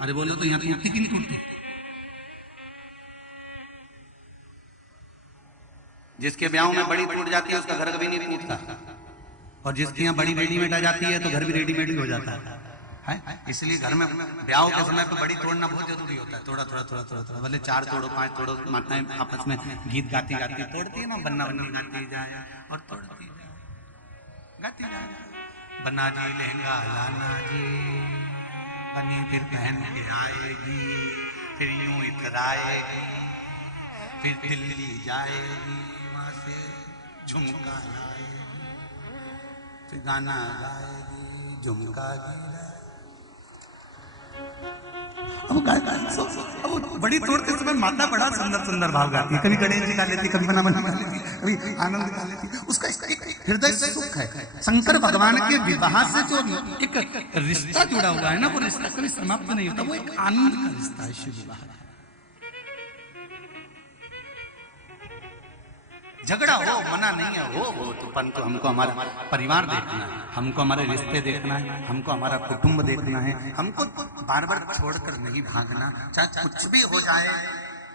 अरे बोलो तो यहाँ टूटती कि नहीं टूटती? जिसके ब्याह में बड़ी टूट जाती है उसका घर कभी नहीं टूटता, और जिसकी यहाँ बड़ी रेडीमेड आ जाती है तो घर भी रेडीमेड ही हो जाता है। इसलिए घर में ब्याह के समय पे बड़ी तोड़ना बहुत जरूरी होता है। थोड़ा थोड़ा थोड़ा थोड़ा थोड़ा, भले 4 तोड़ो 5 तोड़ो, माताएं आपस में गीत गाती गाती तोड़ती है ना, बन्ना बन्नी गाती जाए और तोड़ती जाए, गाती जाए। बना जी लहंगा लाना जी, बनी फिर पहन के आएगी, फिर यूं इतराएगी, फिर दिल्ली जाएगी, वहां से झुमका लाएगी, फिर गाना गाएगी, झुमका गिरा। अब बड़ी तोड़ते समय माता बड़ा सुंदर सुंदर भाव गाती है, कभी गणेश जी गा लेती, कभी बना बना गा लेती, कभी आनंद गा लेती। उसका हृदय से सुख है। शंकर भगवान के विवाह से जो एक रिश्ता जुड़ा हुआ है ना, वो रिश्ता कभी समाप्त नहीं होता, वो एक आनंद का रिश्ता है शिव विवाह। झगड़ा हो मना नहीं है, हो तो परंतु हमको हमारा परिवार देखना है, हमको हमारे रिश्ते देखना है, हमको हमारा कुटुंब देखना है, हमको बार बार छोड़कर नहीं भागना। चाहे कुछ भी हो जाए,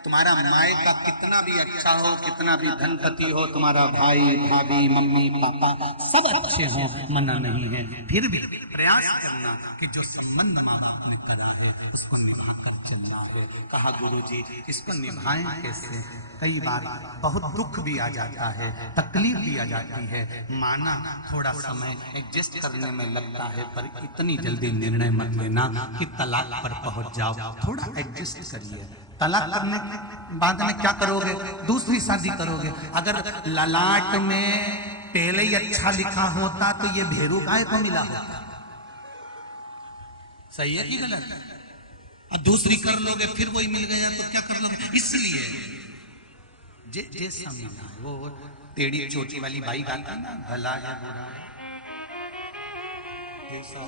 तुम्हारा माए का कितना भी अच्छा हो, कितना भी धनपति हो, तुम्हारा भाई भाभी मम्मी पापा सब अच्छे हो, मना नहीं है, फिर भी प्रयास करना कि जो संबंध माँ बाप ने करा है उसको निभा कर चलना है। कहा गुरुजी इसको निभाएं कैसे? कई बार बहुत दुख भी आ जाता है, तकलीफ भी आ जाती है, माना थोड़ा समय एडजस्ट करने में लगता है, पर इतनी जल्दी निर्णय मत लेना कि तलाक पर पहुंच जाओ। थोड़ा एडजस्ट करिए। तलाक करने के बाद में क्या करोगे? दूसरी शादी करोगे। अगर ललाट में पहले ही अच्छा लिखा होता तो ये भेरू गाय को मिला होता। सही है कि गलत है? अब दूसरी कर लोगे फिर वही मिल गया तो क्या कर लोगे? इसलिए जैसा मिला है, वो टेढ़ी चोटी वाली बाई गाता ना, भला है बुरा है, जैसा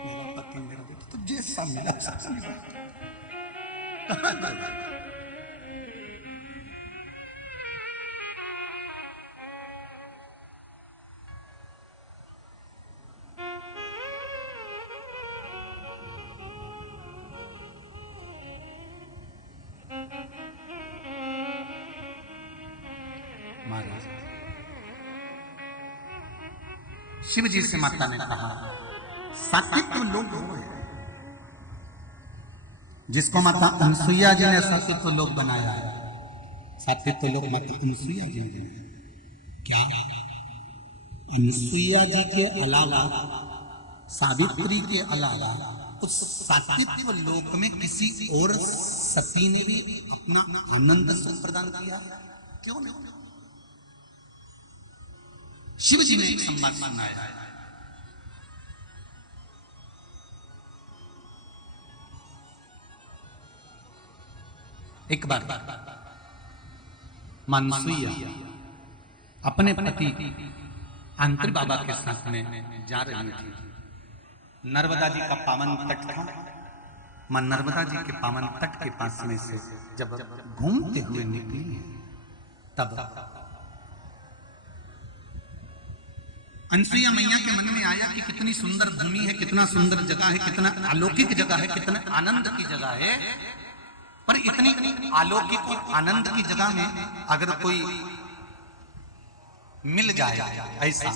मेरा पति मेरा बेटा, तो जैसा मिला सबसे मिला। महाराज शिव जी से माता ने कहा, सात्विक लोग वो है जिसको माता अनसुईया जी ने सात्विक लोग बनाया है। सात्विक लोग माता अनसुईया जी ने, क्या अनसुईया जी के अलावा, सावित्री के अलावा उस सात्विक लोक में किसी और सती ने भी अपना आनंद सुख प्रदान किया? क्यों नहीं? शिव जी ने एक संवाद सुनाया। एक बार मानसूया अपने पति आंतरी बाबा के साथ में जा रही थी। नर्मदा जी का पावन तट था। मां नर्मदा जी के पावन तट के पास में से जब घूमते हुए निकली तब अनसुईया मैया के मन में आया कि कितनी सुंदर भूमि है, कितना सुंदर जगह है, कितना अलौकिक जगह है, कितना आनंद की जगह है। पर इतनी अलौकिक और आनंद की जगह में अगर कोई मिल जाए ऐसा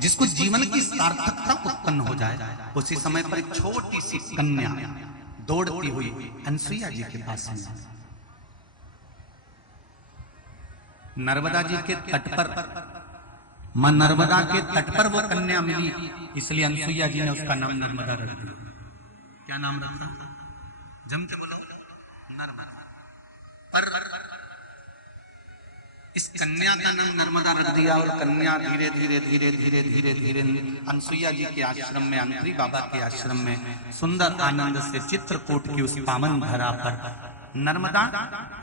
जिसको जीवन की सार्थकता उत्पन्न हो जाए, उसी समय पर एक छोटी सी कन्या दौड़ती हुई अनसुईया जी के पास में नर्मदा जी के तट पर, मां नर्मदा के तट पर वो कन्या मिली, इसलिए अनसुईया जी ने उसका नाम नर्मदा रख दिया। क्या नाम रखा? जम के बोलो, नर्मदा। पर इस कन्या का नाम नर्मदा रख दिया और कन्या धीरे धीरे धीरे धीरे धीरे धीरे अनसुईया जी के आश्रम में, अंतरी बाबा के आश्रम में सुंदर आनंद से चित्रकूट की उस पावन धरा पर नर्मदा,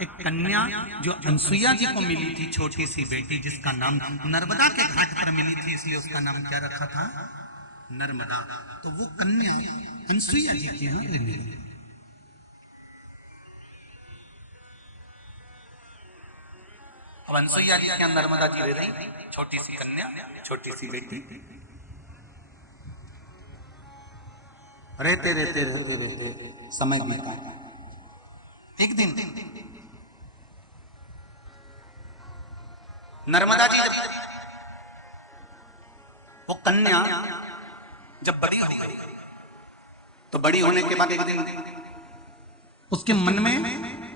एक कन्या जो अनसुईया जी को मिली थी, छोटी सी बेटी जिसका नाम नर्मदा के घाट पर मिली थी, इसलिए उसका नाम क्या रखा था? नर्मदा। तो वो कन्या अनसुईया जी के यहाँ मिली। अब अनसुईया जी के नर्मदा जी रह रही, छोटी सी कन्या, छोटी सी बेटी। रहते रहते रहते रहते समय बीता। एक दिन नर्मदा जी वो कन्या जब बड़ी हो गई तो बड़ी होने के बाद एक दिन उसके मन में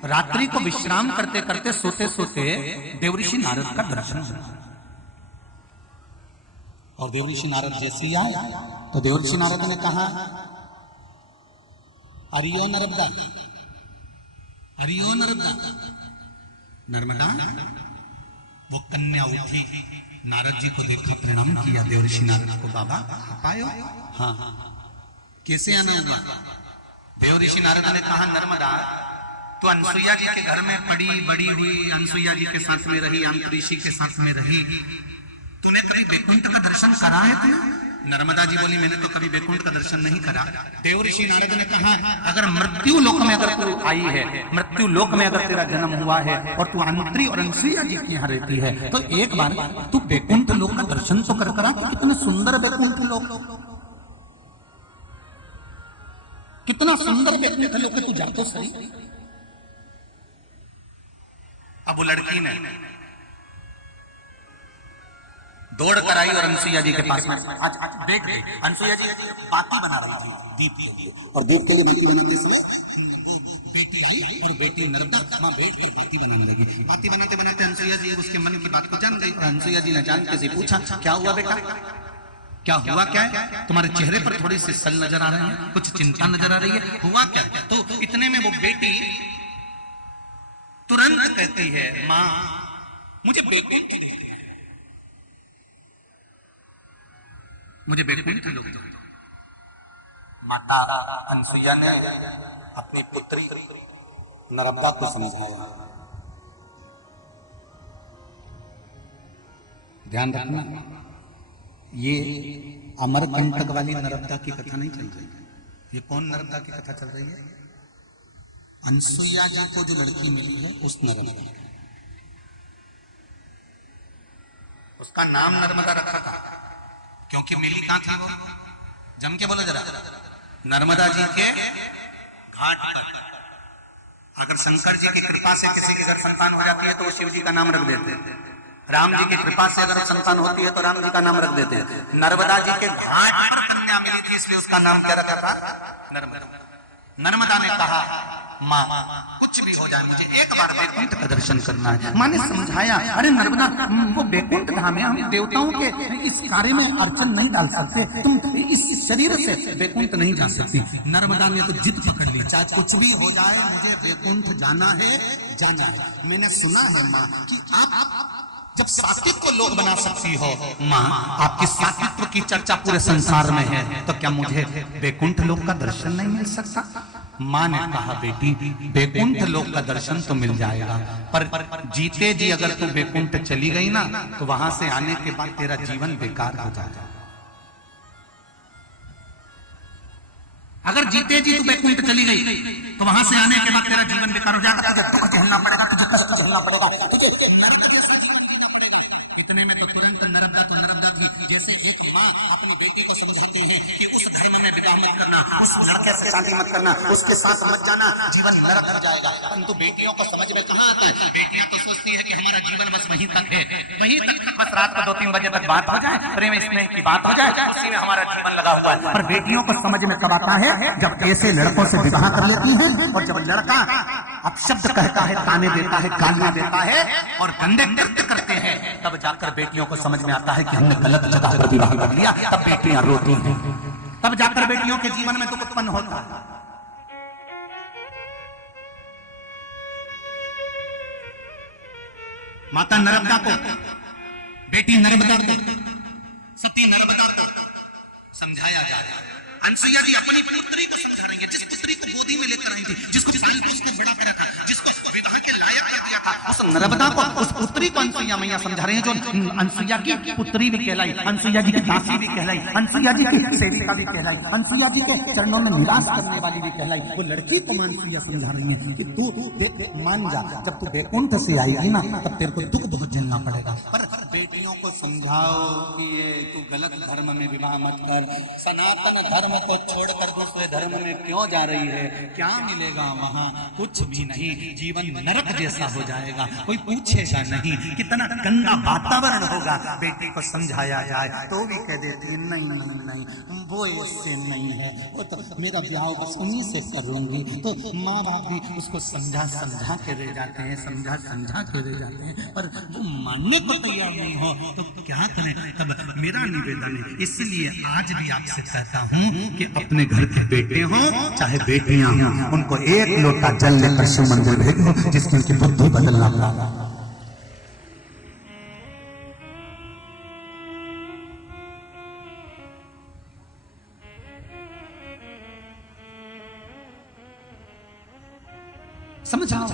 रात्रि को विश्राम करते करते, सोते सोते देवऋषि नारद का दर्शन हुआ। और देवऋषि नारद जैसे ही आए तो देवऋषि नारद ने कहा, हरिओ नर्मदा, हरिओ नर्मदा। नर्मदा। वो कन्या उठी, नारद जी को देखा, प्रणाम किया देवऋषि नारद को। बाबा आप आए हो? हाँ। कैसे आना हुआ? देवऋषि नारद ने कहा, नर्मदा तो अनसुईया जी के घर में बड़ी हुई, अनसुईया जी के साथ में रही, अंतरिषि के साथ में रही, तूने कभी वैकुंठ का दर्शन करा है तुमने? नर्मदा जी बोली, मैंने तो कभी वैकुंठ का दर्शन नहीं करा। देवऋषि नारद ने कहा, अगर मृत्यु लोक में अगर तू आई है, मृत्यु लोक में अगर तेरा जन्म हुआ है और तू अंतरी और अनसुईया जी के यहाँ रहती है, तो एक बार तू वैकुंठ लोक का दर्शन तो कर करा कि कितना सुंदर वैकुंठ लोक, कितना सुंदर वैकुंठ लोक है, तू जा तो सही। अब वो लड़की ने दौड़ कर आई और अनसुईया जी के पास में आज देख रही, अनसुईया जी बाती बना रही थी दीप के लिए, और दीप के लिए बाती बनाते समय वो बेटी आई और बेटी नर्मदा मां बैठ कर बाती बनाने लगी। बाती बनाते बनाते अनसुईया जी उसके मन की बात को जान गई। अनसुईया जी ने जान के पूछा, क्या हुआ बेटा, क्या हुआ? क्या है तुम्हारे चेहरे पर थोड़ी सी सल नजर आ रही है, कुछ चिंता नजर आ रही है, हुआ क्या? तो इतने में वो बेटी तुरंत कहती है, मां मुझे वैकुंठ दे, मुझे वैकुंठ लोक दो। माता अनसुईया ने अपनी पुत्री नर्मदा को समझाया। ध्यान रखना, ये अमरकंटक वाली नर्मदा की कथा नहीं चल रही है। ये कौन नर्मदा की कथा चल रही है? अनसुईया जी को जो लड़की मिली है उस नर्मदा, उसका नाम नर्मदा रखा था क्योंकि मिली कहां थी वो? जम के बोलो जरा, नर्मदा जी के घाट पर। अगर शंकर जी की कृपा से किसी की अगर संतान हो जाती है तो वो शिव जी का नाम रख देते हैं। राम जी की कृपा से अगर संतान होती है तो राम जी का नाम रख देते हैं। नर्मदा जी के घाट पर कन्या मिली थी, इसलिए उसका नाम क्या रखा था? नर्मदा। नर्मदा ने कहा, माँ कुछ भी हो जाए, मुझे एक बार वैकुंठ का दर्शन करना है। माँ ने समझाया, अरे नर्मदा वो वैकुंठ धाम है, हम देवताओं के इस कार्य में अड़चन नहीं डाल सकते, तुम इस शरीर से वैकुंठ नहीं जा सकती। नर्मदा ने तो जिद पकड़ ली, चाहे कुछ भी हो जाए मुझे वैकुंठ जाना है, जाना है। मैंने सुना है माँ कि आप जब सात्विक को लोग बना सकती हो माँ, आपकी सात्वित्व की चर्चा पूरे संसार में है, तो क्या मुझे वैकुंठ लोक का दर्शन नहीं मिल सकता? माँ ने कहा बेटी, वैकुंठ लोक का दर्शन तो मिल जाएगा, पर जीते जी अगर तू वैकुंठ चली गई ना, तो वहां से आने के बाद तेरा जीवन बेकार हो जाएगा। अगर जीते जी तू वैकुंठ चली गई तो वहां से आने के बाद तेरा जीवन बेकार हो जाएगा, तुझे दुख झेलना पड़ेगा, तुझे कष्ट झेलना पड़ेगा, तुझे इतने में तो तुरंत नरकदा जैसे एक माँ अपनी बेटी को समझाती है कि उस धर्म में विवाह मत करना, उस लड़के से शादी मत करना, उसके साथ मत जाना, जीवन नरक हो जाएगा। परंतु बेटियों को समझ में कहाँ आता है? बेटियां तो सोचती है कि हमारा जीवन बस वहीं तक है, वहीं तक, बस रात को 2-3 बजे तक बात हो जाए, प्रेम स्नेह की बात हो जाए, उसी में हमारा जीवन लगा हुआ है। पर बेटियों को समझ में कब आता है? जब ऐसे लड़कों से विवाह कर लेती है, और जब लड़का अपशब्द कहता है, ताने देता है, गालियां देता है और गंदे कृत्य करते हैं, तब जाकर बेटियों को समझ में आता है कि हमने गलत जगह पर विवाह कर लिया। तब बेटियां रोती हैं, तब जाकर बेटियों के जीवन में दुख उत्पन्न होता है। माता नर्मदा को, बेटी नर्मदा को, सती नर्मदा को समझाया जा रहा है। अनसुईया जी अपनी पुत्री को समझा रही है, जिस पुत्री को गोदी में लेकर आई थी, जिसको पाल पोस कर बड़ा करा था, जिसको विवाह के लायक कर दिया था, उस नर्मदा को, उस पुत्री को अनसुईया मैया समझा रही है, जो अनसुईया की पुत्री भी कहलाई, अनसुईया जी की दासी भी कहलाई, अनसुईया जी की सेविका भी कहलाई, अनसुईया जी के चरणों में निराश करने वाली भी कहलाई। वो लड़की को अनसुईया समझा रही है कि तू मान जा, जब तू वैकुंठ से आएगी ना, तब तेरे को दुख बहुत झेलना पड़ेगा। पर बेटियों को समझाओ कि ये तू गलत धर्म में विवाह मत कर, सनातन धर्म को छोड़कर दूसरे धर्म में क्यों जा रही है? क्या मिलेगा वहां? कुछ भी नहीं, जीवन नरक जैसा हो जाएगा, कोई पूछेगा नहीं, कितना गंदा वातावरण होगा। बेटी को समझाया जाए तो भी कह देती है नहीं नहीं नहीं, वो ऐसे नहीं है, वो तो मेरा ब्याह बस उन्हीं से करूंगी। तो माँ बाप भी उसको समझा समझा के रह जाते हैं, समझा समझा के रह जाते हैं, पर वो मानने को तैयार नहीं हो तो क्या करें? तब मेरा निवेदन है, इसलिए आज भी आपसे कहता हूँ कि अपने घर के बेटे हों चाहे बेटियां हों, उनको एक लोटा जल लेकर शिव मंदिर भेजो, जिसकी उनकी बुद्धि बदलना पड़ा। समझाओ,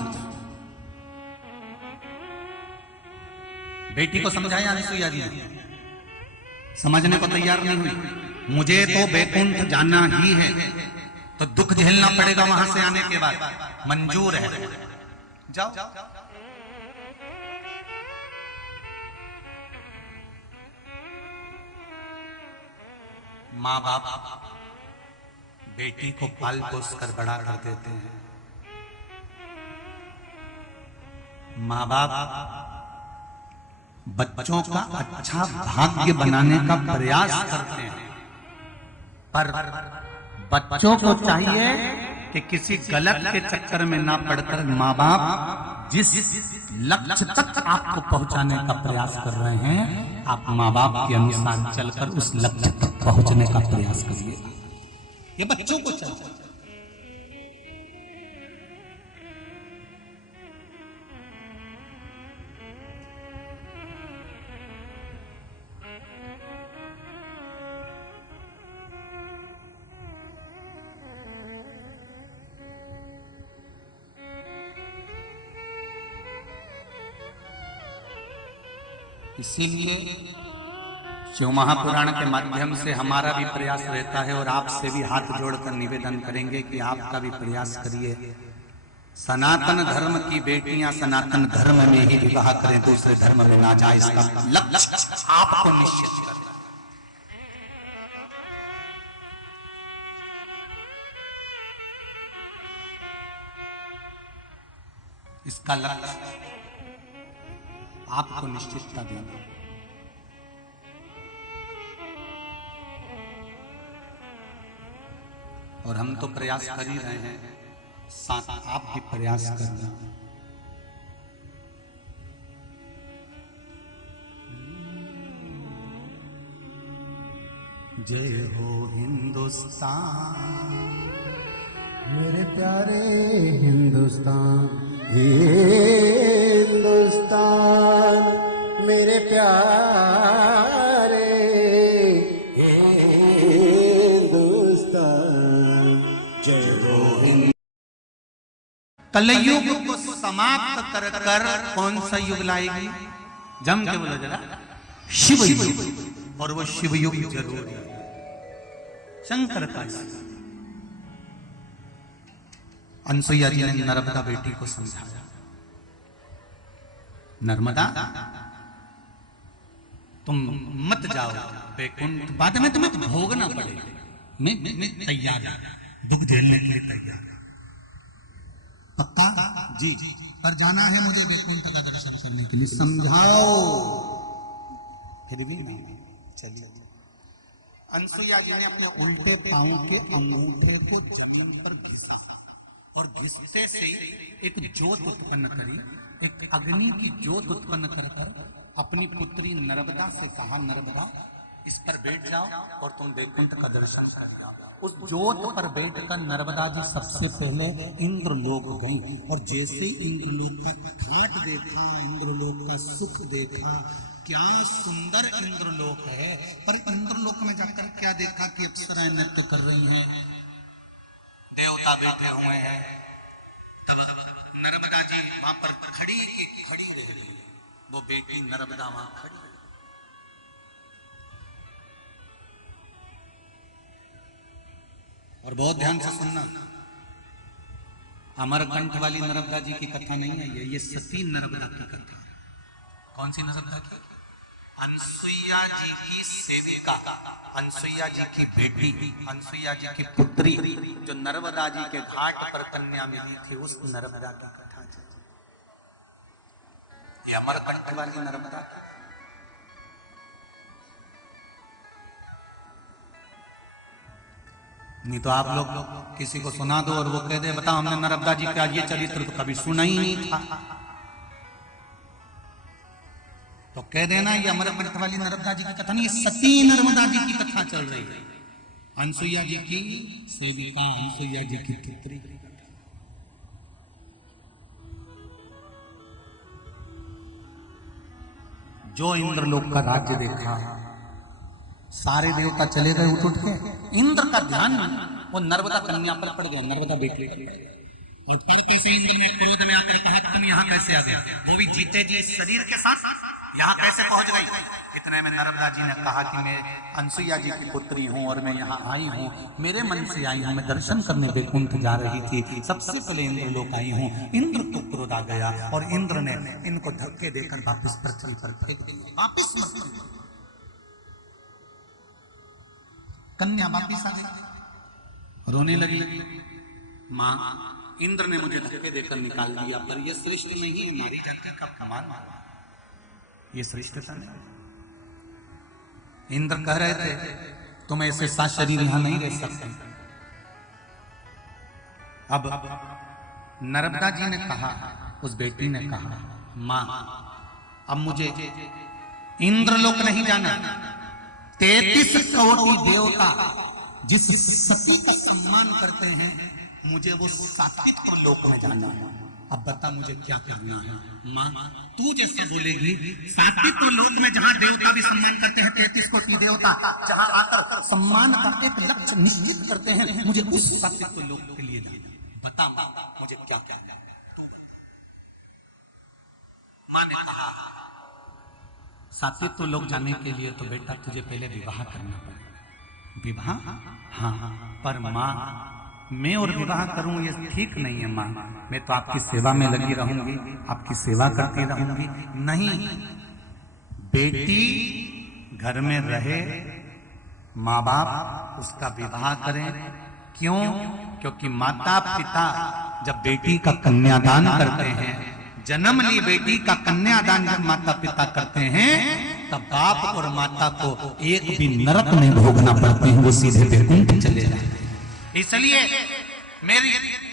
बेटी को समझाया अनसुईया जी, समझने को तैयार नहीं हुई। मुझे तो वैकुंठ जाना ही है, तो दुख झेलना पड़ेगा वहां से आने के बाद, मंजूर है, जाओ। माँ बाप बेटी को पाल पोस कर बड़ा कर देते हैं, माँ बाप बच्चों का अच्छा भाग्य बनाने का प्रयास करते हैं, पर बच्चों को चाहिए कि किसी गलत के चक्कर में ना पड़कर माँ बाप जिस लक्ष्य तक आपको पहुंचाने का प्रयास कर रहे हैं, आप माँ बाप के अनुसार चलकर उस लक्ष्य तक पहुंचने का प्रयास करिए। ये बच्चों को चाहिए। इसीलिए शिव महापुराण के माध्यम से हमारा भी प्रयास रहता है, और आपसे भी हाथ जोड़कर निवेदन करेंगे कि आपका भी प्रयास करिए। सनातन धर्म की बेटियां सनातन धर्म में ही विवाह करें, दूसरे धर्म में ना जाए, इसका लक्ष्य आपको निश्चित करें। इसका लक्ष्य आपको निश्चितता देना। और हम तो प्रयास कर ही रहे हैं, साथ आप भी प्रयास करना। जय हो हिंदुस्तान, मेरे प्यारे हिंदुस्तान, हिंदुस्तान में मेरे प्यारे हिंदुस्तान जय गोविंद। कलयुग को समाप्त कर कर कौन सा युग लाएगी? जम के बोलो जरा, शिव युग। और वो शिव युग जरूर है। शंकर का अनसुईया जी ने नर्मदा बेटी को समझाया, नर्मदा तुम मत जाओ वैकुंठ, बाद में तुम्हें भोगना पड़ेगा। मैं तैयार हूं, दुख झेलने के लिए तैयार। पक्का जी, पर जाना है मुझे वैकुंठ का दर्शन करने के लिए, समझाओ। फिर भी नहीं, चलिए। अनसुईया जी ने अपने उल्टे पांव के अंगूठे को जमीन पर घिसा और घिसते से एक ज्योत उत्पन्न करी, एक अग्नि की ज्योत उत्पन्न कर अपनी पुत्री नर्मदा से कहा, नर्मदा इस पर बैठ जाओ और तुम वैकुंठ का दर्शन कर जाओ। उस ज्योत पर बैठकर नर्मदा जी सबसे पहले इंद्रलोक गई और जैसे इंद्रलोक का घाट देखा, इंद्रलोक का सुख देखा, क्या सुंदर इंद्रलोक है। पर इंद्रलोक में जाकर क्या देखा कि अप्सराएं नृत्य कर रही हैं, देवता बैठे हुए हैं। तब नर्मदा जी वहां पर खड़ी रह गई, वो बेटी नर्मदा वहां खड़ी। और बहुत ध्यान से सुनना, अमरकंठ वाली नर्मदा जी की कथा नहीं है ये सती नर्मदा की कथा। कौन सी नर्मदा की? अनसुईया जी की सेविका, अनसुईया जी की बेटी, अनसुईया जी की पुत्री जो नर्मदा जी के घाट पर कन्या मिली थी, उस नर्मदा की कथा। ये अमरकंठ वाली नर्मदा। नहीं तो आप लोग किसी को सुना दो और वो कह दे बताओ हमने नर्मदा जी का ये चरित्र तो कभी सुना ही नहीं था, तो कह देना ये अमरकंठ वाली नर्मदा जी की कथा नहीं, ये सती नर्मदा जी की कथा चल रही है। अनसुईया जी की सेविका, अनसुईया जी की पुत्री। जो इंद्रलोक का राज्य देखा, सारे देवता चले गए उठ के, इंद्र का ध्यान वो नर्मदा कन्या पर पड़ गया, नर्मदा बेटी पर। और पढ़ते से इंद्र ने क्रोध में आकर कहा तुम यहाँ कैसे आ गया, वो भी जीते जी शरीर के साथ यहाँ कैसे पहुंच गई? इतने में नर्मदा जी ने कहा कि मैं अनसुईया जी की पुत्री हूँ और मैं यहाँ आई हूँ, मेरे मन से आई हूँ, मैं दर्शन करने वैकुंठ जा रही थी, सबसे पहले इंद्रलोक आई हूँ। इंद्र को क्रोध आ गया और इंद्र ने इनको धक्के देकर वापस पृथ्वी पर फेंक दिया, वापस कन्या वापिस आ गई, रोने लगी। माँ, इंद्र ने मुझे धक्के देकर निकाल दिया, पर यह सृष्टि में ही नारी जाति का कमाल मारा, ये सृष्टता नहीं। इंद्र कह रहे थे तुम ऐसे सात शरीर यहां नहीं रह सकते। अब नर्मदा जी ने कहा, उस बेटी ने कहा, माँ अब मुझे इंद्रलोक नहीं जाना, 33 करोड़ देवता जिस सती का सम्मान करते हैं, मुझे वो सात्विक लोक में जाना है। अब बता मुझे क्या करना है? माँ तू जैसे बोलेगी, सात्विक लोक में जहाँ देवता भी सम्मान करते हैं, 33 कोटि देवता जहाँ आकर सम्मान का एक लक्ष्य निश्चित करते हैं, मुझे उस सात्विक लोक के लिए जाना। बता मुझे क्या करना है? माँ ने कहा सात्विक लोक जाने के लिए तो बेटा तुझे पहले विवाह करना पड़ेगा। विवाह? हाँ, पर माँ मैं और विवाह करूं ये ठीक नहीं है माँ, मैं तो आपकी सेवा में लगी रहूंगी, आपकी सेवा करती रहूंगी। नहीं, बेटी घर में रहे, माँ बाप उसका विवाह करें। क्यों? क्योंकि माता पिता जब बेटी का कन्यादान करते हैं, जन्म ली बेटी का कन्यादान जब माता पिता करते हैं, तब बाप और माता को एक भी नरक नहीं भोगना पड़ते हैं, वो सीधे वैकुंठ चले जाते हैं। इसलिए मेरी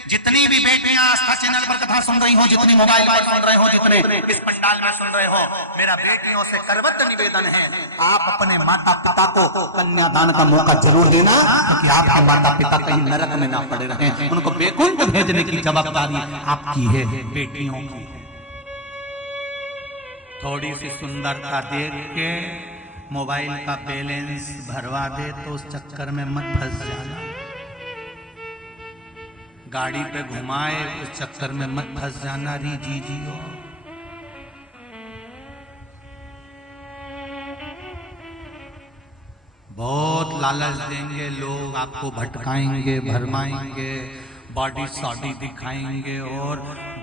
जितनी भी बेटियां आस्था चैनल पर कथा सुन रही हो, जितनी मोबाइल पर सुन रहे हो, जितने इस पंडाल में सुन रहे हो, मेरा बेटियों से करबद्ध निवेदन है, आप अपने माता पिता को कन्यादान का मौका जरूर देना, क्योंकि आपके माता पिता कहीं नरक में ना पड़े रहे। उनको वैकुंठ भेजने की जवाबदारी आपकी है, बेटियों की। थोड़ी सी सुंदरता देख के मोबाइल का बैलेंस भरवा दे तो उस चक्कर में मत फंस जाना। गाड़ी पे घुमाए उस चक्कर में मत फंस जाना। री जी जियो। बहुत लालच देंगे लोग, आपको भटकाएंगे, भरमाएंगे, बॉडी सॉडी दिखाएंगे और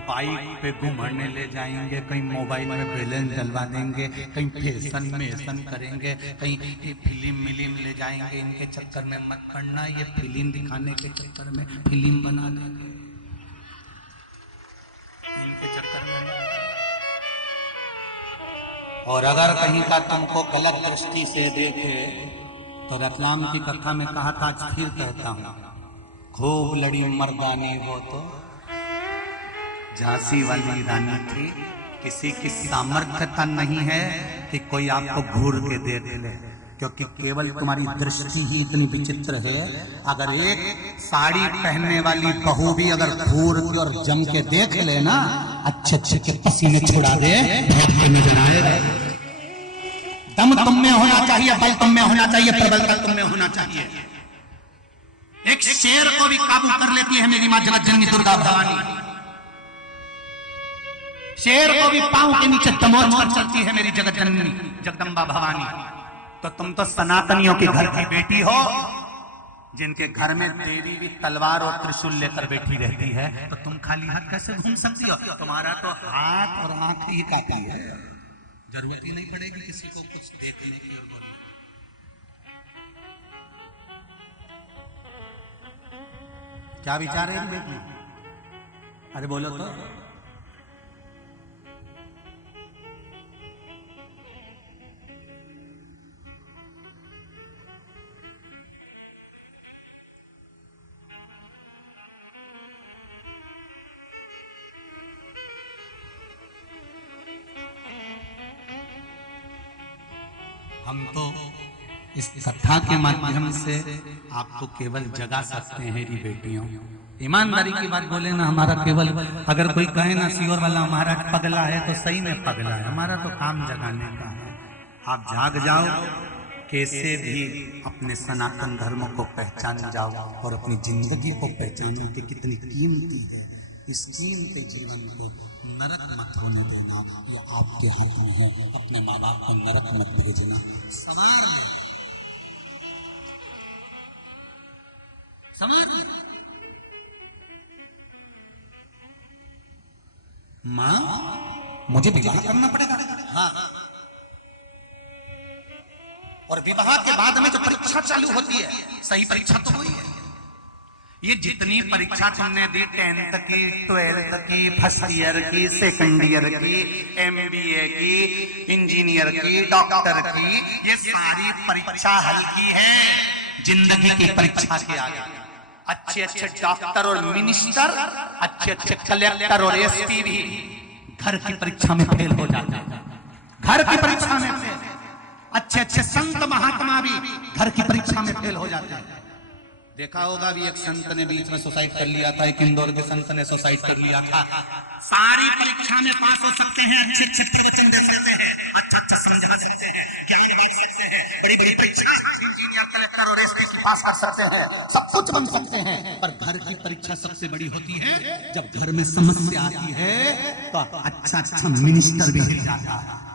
बाइक पे घुमाने ले जाएंगे, कहीं मोबाइल में बैलेंस डलवा देंगे, कहीं फैशन मेशन करेंगे, कहीं फिल्म मिलिम ले जाएंगे। इनके चक्कर में मत पड़ना। ये फिल्म दिखाने के चक्कर में फिल्म बना देंगे, इनके चक्कर में मत। और अगर कहीं का तुमको गलत दृष्टि से देखे तो रतलाम की कथा में कहा था, आज फिर कहता हूं, खूब लड़ी मर्दानी हो तो झांसी वाली रानी थी। किसी की सामर्थ्यता नहीं है कि कोई आपको घूर के देख ले, क्योंकि केवल तुम्हारी दृष्टि ही इतनी विचित्र है। अगर एक साड़ी पहनने वाली बहू भी अगर घूर के और जम के देख ले ना, अच्छे अच्छे के पसीने छुड़ा दे, नजर आएगा। दम तुम में होना चाहिए, बल तुम में होना चाहिए, प्रबलता तुम में होना चाहिए। एक शेर को भी काबू कर लेती है मेरी मां जगत जननी दुर्गा भवानी। शेर को भी पांव के नीचे दमोच कर चलती है मेरी जगत जननी जगदम्बा भवानी। तो तुम तो सनातनियों के घर की बेटी हो, जिनके घर में देवी भी तलवार और त्रिशूल लेकर बैठी रहती है, तो तुम खाली हाथ कैसे घूम सकती हो? तुम्हारा तो हाथ और आंख ही काफी है, जरूरत ही नहीं पड़ेगी किसी को कुछ देखने की। और क्या विचार है बेटी? अरे बोलो तो। हम तो इस कथा के माध्यम से आपको केवल जगा सकते हैं री बेटियों। ईमानदारी की बात बोले ना, हमारा केवल अगर कोई कहे ना सीवर वाला महाराज पगला है, तो सही में पगला है। हमारा तो काम जगाने का है। आप जाग जाओ, कैसे भी अपने सनातन धर्म को पहचान जाओ और अपनी जिंदगी को पहचानो कि कितनी कीमती है। इस कीमती जीवन को नरक मत होने देना, ये आपके हाथ में है। अपने माँ बाप को नरक मत भेजना। समझ माँ, मुझे विवाह करना पड़ेगा। हाँ, और विवाह के बाद में जो परीक्षा चालू होती है, सही परीक्षा तो हुई है। ये जितनी परीक्षा तुमने दी, 10th की, 12th की, फर्स्ट ईयर की, सेकंड ईयर की, MBA की, इंजीनियर की, डॉक्टर की, ये सारी परीक्षा हल्की है जिंदगी की परीक्षा के आगे। अच्छे अच्छे डॉक्टर और मिनिस्टर, अच्छे अच्छे कलेक्टर और SP भी घर की परीक्षा में फेल हो जाते हैं। घर की परीक्षा में फेल। अच्छे अच्छे संत महात्मा भी घर की परीक्षा में फेल हो जाते हैं। देखा होगा भी, एक संत ने बीच में सुसाइड कर लिया था, एक इंदौर के संत ने सुसाइड कर लिया था। सारी परीक्षा में पास हो सकते हैं, अच्छे अच्छे प्रवचन दे सकते हैं, अच्छा अच्छा समझा सकते हैं, ज्ञान बांट सकते हैं, बड़ी बड़ी परीक्षा इंजीनियर, कलेक्टर और SP पास कर सकते हैं, सब कुछ बन सकते हैं। पर घर की परीक्षा सबसे बड़ी होती है। जब घर में समस्या आती है तो अच्छा अच्छा मिनिस्टर भी हिल जाता है।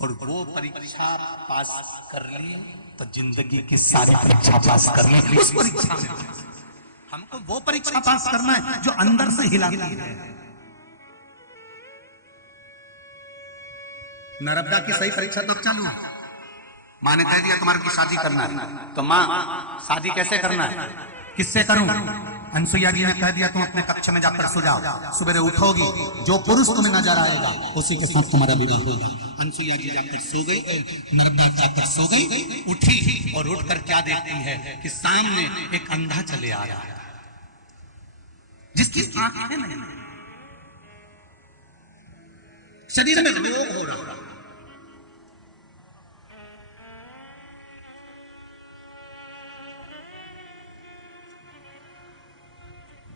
और वो परीक्षा पास कर ली तो जिंदगी की सारी परीक्षा पास कर ली। उस परीक्षा में हमको वो परीक्षा पास करना है जो अंदर से हिलाती है। नर्मदा की सही परीक्षा तब चालू। माँ ने कह दिया तुम्हारे की शादी करना है, तो माँ शादी कैसे करना है, किससे करूं? अनसुईया जी ने कह दिया तुम अपने कक्ष में जाकर सो जाओ, सुबह उठोगी, जो पुरुष तुम्हें नजर आएगा उसी के साथ तुम्हारा विवाह होगा। अनसुईया जी जाकर सो गई, नर्मदा जाकर सो गई, उठी और उठकर क्या देखती है कि सामने एक अंधा चले आ रहा है, जिसकी आंखें नहीं, शरीर में रोग हो रहा है।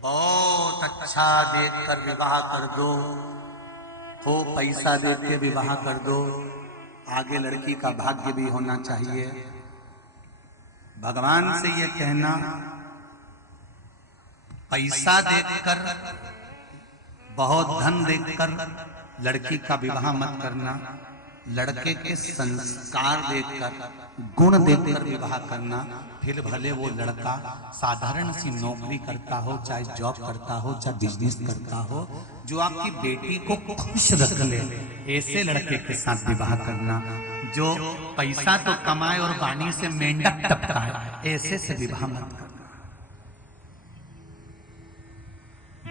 बहुत अच्छा देखकर विवाह कर दो, हो पैसा दे के विवाह कर दो, आगे लड़की का भाग्य भी होना चाहिए। भगवान से ये कहना, पैसा देकर, बहुत धन देकर लड़की का विवाह मत करना, लड़के के संस्कार देखकर, गुण देखकर विवाह करना। फिर भले वो लड़का साधारण सी नौकरी करता हो, चाहे जॉब करता हो, चाहे बिजनेस करता हो, जो आपकी बेटी को खुश रख ले, ऐसे लड़के के साथ विवाह करना। जो पैसा तो कमाए और वाणी से मेंढक टपका है, ऐसे से विवाह मत करना।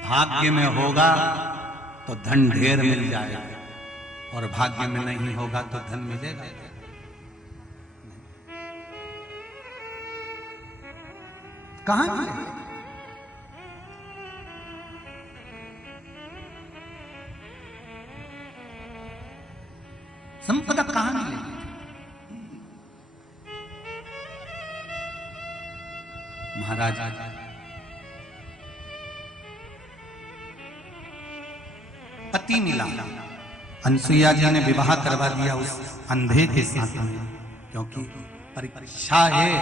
भाग्य में होगा तो धन ढेर मिल जाएगा, और भाग्य में नहीं होगा तो धन मिलेगा। कहां मिलेगा? संपदा कहां मिलेगी? महाराज पति मिला, अनसुईया जी ने विवाह करवा दिया उस अंधे के साथ में, क्योंकि परीक्षा है।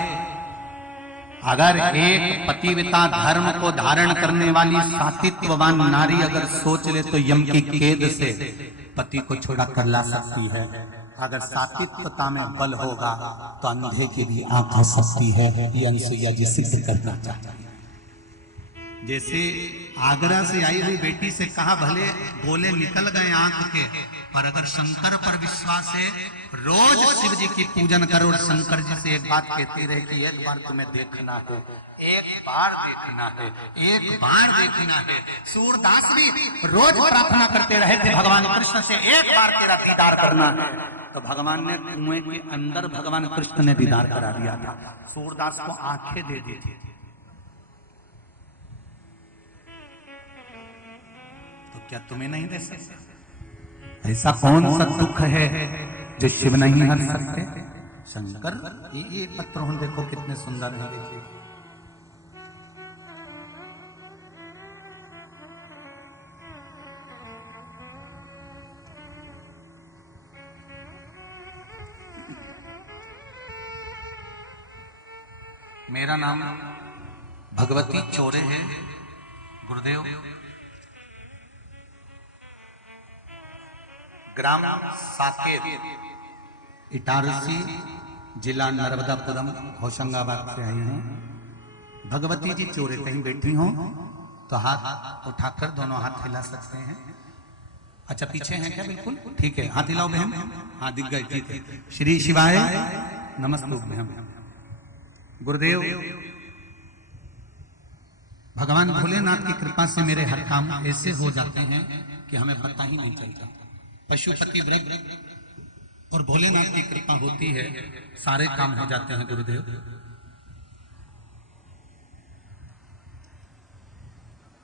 अगर एक पतिव्रता धर्म को धारण करने वाली सात्वित्ववान नारी अगर सोच ले तो यम की कैद से पति को छुड़ा कर ला सकती है। अगर सात्वित्वता में बल होगा तो अंधे की भी आंख हो सकती है। ये अनसुईया जी सिद्ध करना चाहती है। जैसे आगरा से आई हुई बेटी से कहा, भले गोले निकल गए आंख के, पर अगर शंकर पर विश्वास है, रोज शिव जी की पूजन करो और शंकर जी से एक बात कहती रहे कि एक बार तुम्हें देखना है, एक बार देखना है, एक बार देखना है। सूरदास भी रोज प्रार्थना करते रहे थे भगवान कृष्ण से, एक बार तेरा दीदार करना है। तो भगवान ने कुएं के अंदर भगवान कृष्ण ने दीदार करा दिया था। सूरदास को आंखें दे दी थी। क्या तुम्हें नहीं दे सकते? ऐसा कौन सा दुख है जो शिव नहीं हर सकते? शंकर ये पत्र देखो कितने सुंदर है, देखिए। मेरा नाम भगवती चोरे है, गुरुदेव। ग्राम साकेत, इटारसी, जिला नर्मदापुरम, होशंगाबाद से आई हूँ। भगवती जी चोरे कहीं बैठी हो तो हाथ उठाकर दोनों हाथ हिला सकते हैं। अच्छा, पीछे हैं क्या? बिल्कुल ठीक है, हाथ हिलाओ बहन। हाँ, दिख गए, ठीक है। श्री शिवाय नमस्तु बहन। गुरुदेव, भगवान भोलेनाथ की कृपा से मेरे हर काम ऐसे हो जाते हैं कि हमें पता ही नहीं चलता। पशुपति व्रत और भोलेनाथ की कृपा होती है, सारे काम हो जाते हैं गुरुदेव।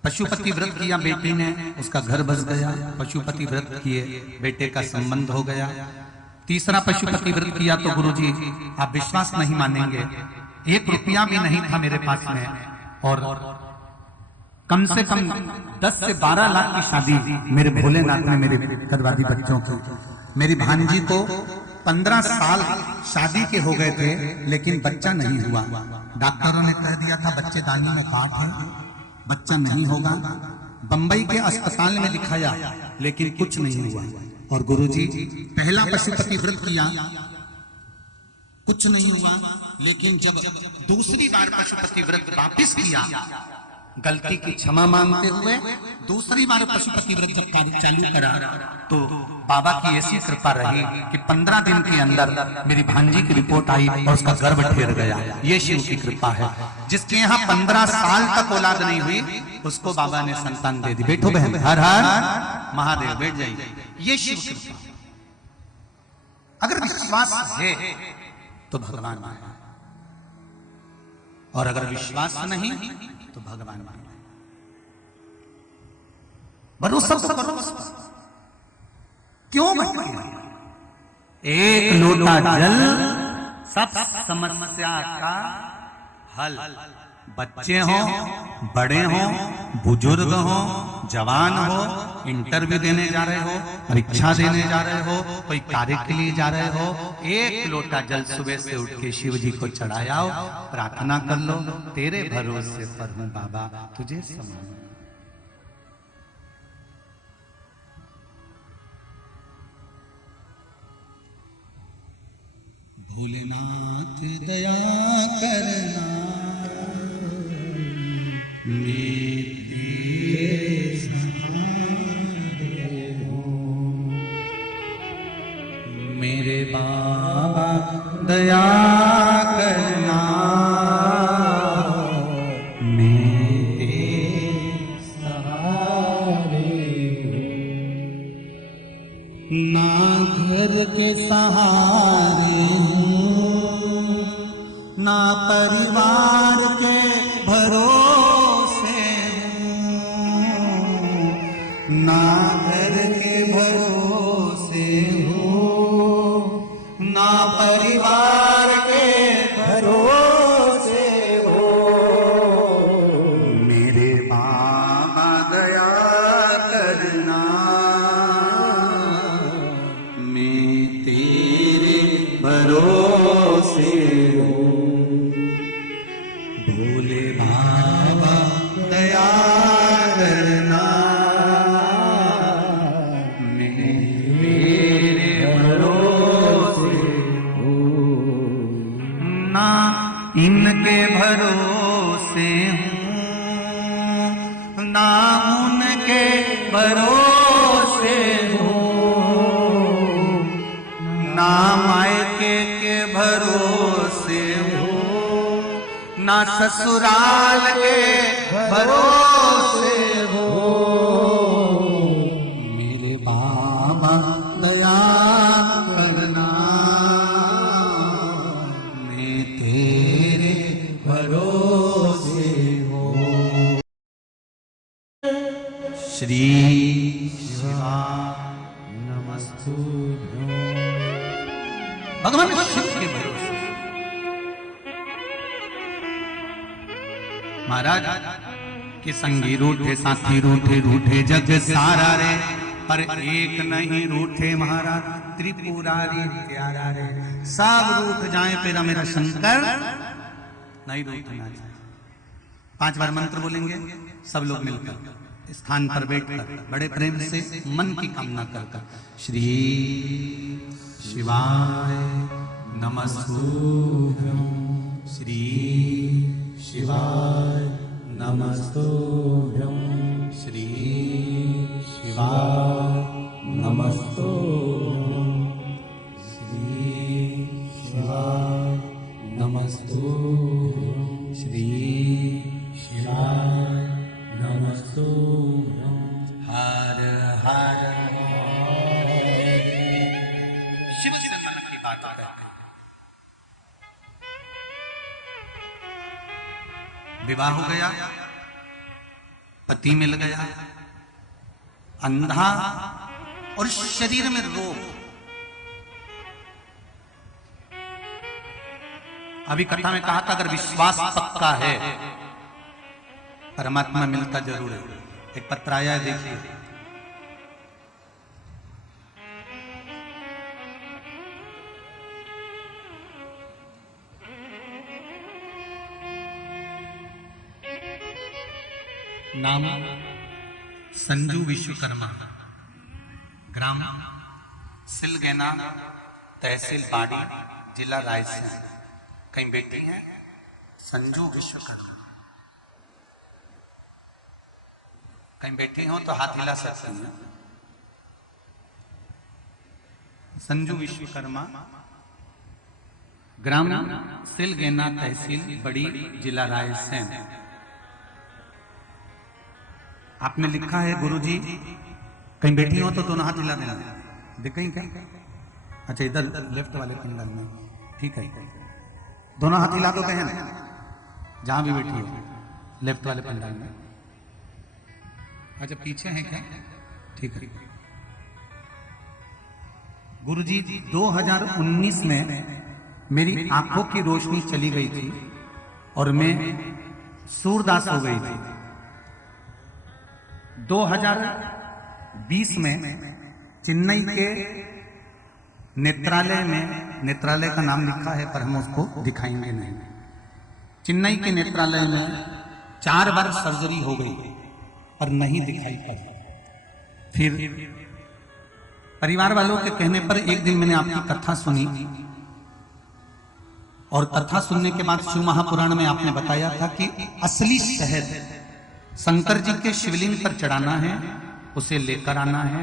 पशुपति व्रत किया बेटी ने, उसका घर बस गया। पशुपति व्रत किए, बेटे का संबंध हो गया। तीसरा पशुपति व्रत किया तो गुरुजी आप विश्वास नहीं मानेंगे, 1 रुपया भी नहीं था मेरे पास में, और कम से कम 10 से 12 लाख की शादी मेरे भोलेनाथ ने मेरे करवा दी बच्चों की। मेरी भांजी को 15 साल शादी के हो गए थे, लेकिन बच्चा नहीं हुआ। डॉक्टरों ने कह दिया था बच्चे दानी में काट है, बच्चा नहीं होगा। बंबई के अस्पताल में दिखाया, लेकिन कुछ नहीं हुआ। और गुरुजी पहला पशुपति व्रत किया, कुछ नहीं हुआ। लेकिन जब दूसरी बार पशुपति व्रत वापिस किया, गलती की क्षमा मांगते हुए दूसरी बार पशुपति व्रत जब कार्य चालू करा, तो बाबा की ऐसी कृपा रही कि 15 दिन के अंदर मेरी भांजी की रिपोर्ट आई और उसका गर्भ ठहर गया। ये शिव की कृपा है। जिसके यहाँ 15 साल तक औलाद नहीं हुई, उसको बाबा ने संतान दे दी। बैठो बहन, हर हर महादेव, बैठ जाइए। ये शिव कृपा। अगर विश्वास है तो भगवान है, और अगर विश्वास नहीं तो भगवान मान। भरोसा तो भरोसा क्यों भटके? एक लोटा जल सब समस्या का हल। बच्चे हो, बड़े हो, बुजुर्ग हो, जवान हो, इंटरव्यू देने जा रहे हो, परीक्षा देने जा रहे हो, कोई कार्य के लिए जा रहे हो, एक लोटा जल सुबह से उठ के शिव जी को चढ़ाओ, प्रार्थना कर लो, तेरे भरोसे पर हूं बाबा, तुझे समान। भोलेनाथ दया करना, मेरे बाबा दया करना, मेरे सहारे ना घर के सहारे ना परिवार के भरोसे हूँ, ना घर के भरोसे हूँ, ना परिवार के भरोसे हो। मेरे बाबा दया करना, मैं तेरे भरोसे हूँ। भोले बाबा दया करना, मैं तेरे भरोसे हूँ। ना इनके भरोसे हूँ, ना उनके भरोसे हूँ, ना मायके के भरोसे हूँ, ना ससुराल के भरोसे हूँ। मेरे बाबा दया करना, मैं तेरे भरोसे हूँ। श्री शिवा नमस्तुभ्यं। भगवान शिव के भरोसे महाराज के संगी रूठे, साथी रूठे, रूठे जग सारा रे, पर एक नहीं रूठे महाराज त्रिपुरारी प्यारा रे। सब रूठ जाए तेरा मेरा शंकर नहीं रूठना चाहिए। 5 बार मंत्र बोलेंगे सब लोग मिलकर स्थान पर बैठकर बड़े प्रेम से मन की कामना कर श्री शिवाय नमस्तुभ्यं, श्री शिवाय नमस्तुभ्यं, श्री शिवाय नमस्तुभ्यं, श्री शिवाय नमस्तुभ्यं, श्री शिवाय नमस्तुभ्यं। हर हर शिव से मन की बात आ गई। विवाह हो गया, पति मिल गया, अंधा और शरीर में रोग। अभी कथा में कहा था अगर विश्वास पक्का है परमात्मा मिलता जरूर है। एक पत्र आया है, देखिए। नाम संजू विश्वकर्मा, ग्राम सिलगैना, तहसील बाड़ी, जिला रायसेन। कहीं बेटी है संजू विश्वकर्मा, कहीं बैठी हो तो हाथ हिला सकती हैं। संजू विश्वकर्मा, ग्राम सिलगैना, तहसील बड़ी, जिला रायसेन। आपने लिखा है गुरुजी, कहीं बैठी हो तो दोनों हाथ हिला देना। दिखें क्या? अच्छा, इधर लेफ्ट वाले पिंडल में, ठीक है। दोनों हाथ हिला दो, कहें ना जहां भी बैठी हो, लेफ्ट वाले पिंडल में। अच्छा, पीछे है क्या? ठीक है। गुरुजी, 2019 में मेरी आंखों की रोशनी चली गई थी और मैं सूरदास हो गई थी। 2020 में चेन्नई के नेत्रालय में, नेत्रालय का नाम लिखा है पर हम उसको दिखाएंगे नहीं, चेन्नई के नेत्रालय में 4 बार सर्जरी हो गई पर नहीं दिखाई पड़ी। फिर परिवार वालों के कहने पर एक दिन मैंने आपकी कथा सुनी और कथा सुनने के बाद शिव महापुराण में आपने बताया था कि असली शहद शंकर जी के शिवलिंग पर चढ़ाना है, उसे लेकर आना है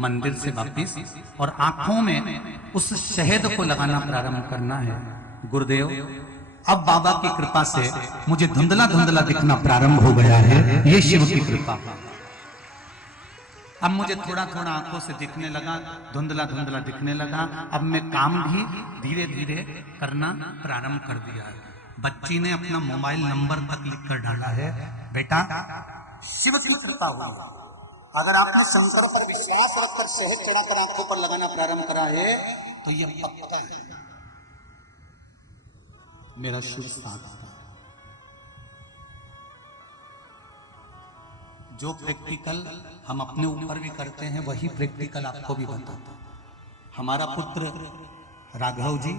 मंदिर से वापिस और आंखों में उस शहद को लगाना प्रारंभ करना है। गुरुदेव, अब बाबा की कृपा से मुझे धुंधला धुंधला दिखना प्रारंभ हो गया है, ये शिव की कृपा। अब मुझे थोड़ा थोड़ा आंखों से दिखने लगा, धुंधला धुंधला दिखने लगा। अब मैं काम भी धीरे धीरे करना प्रारंभ कर दिया है। बच्ची ने अपना मोबाइल नंबर तक लिख कर डाला है, बेटा शिव की कृपा हुई, अगर आपने शंकर पर विश्वास रखकर शहद चढ़ाकर आंखों पर लगाना प्रारंभ करा है तो ये पक्का है, मेरा शिव साथ था। जो प्रैक्टिकल हम अपने ऊपर भी करते हैं वही प्रैक्टिकल आपको भी बताता। हमारा पुत्र राघव जी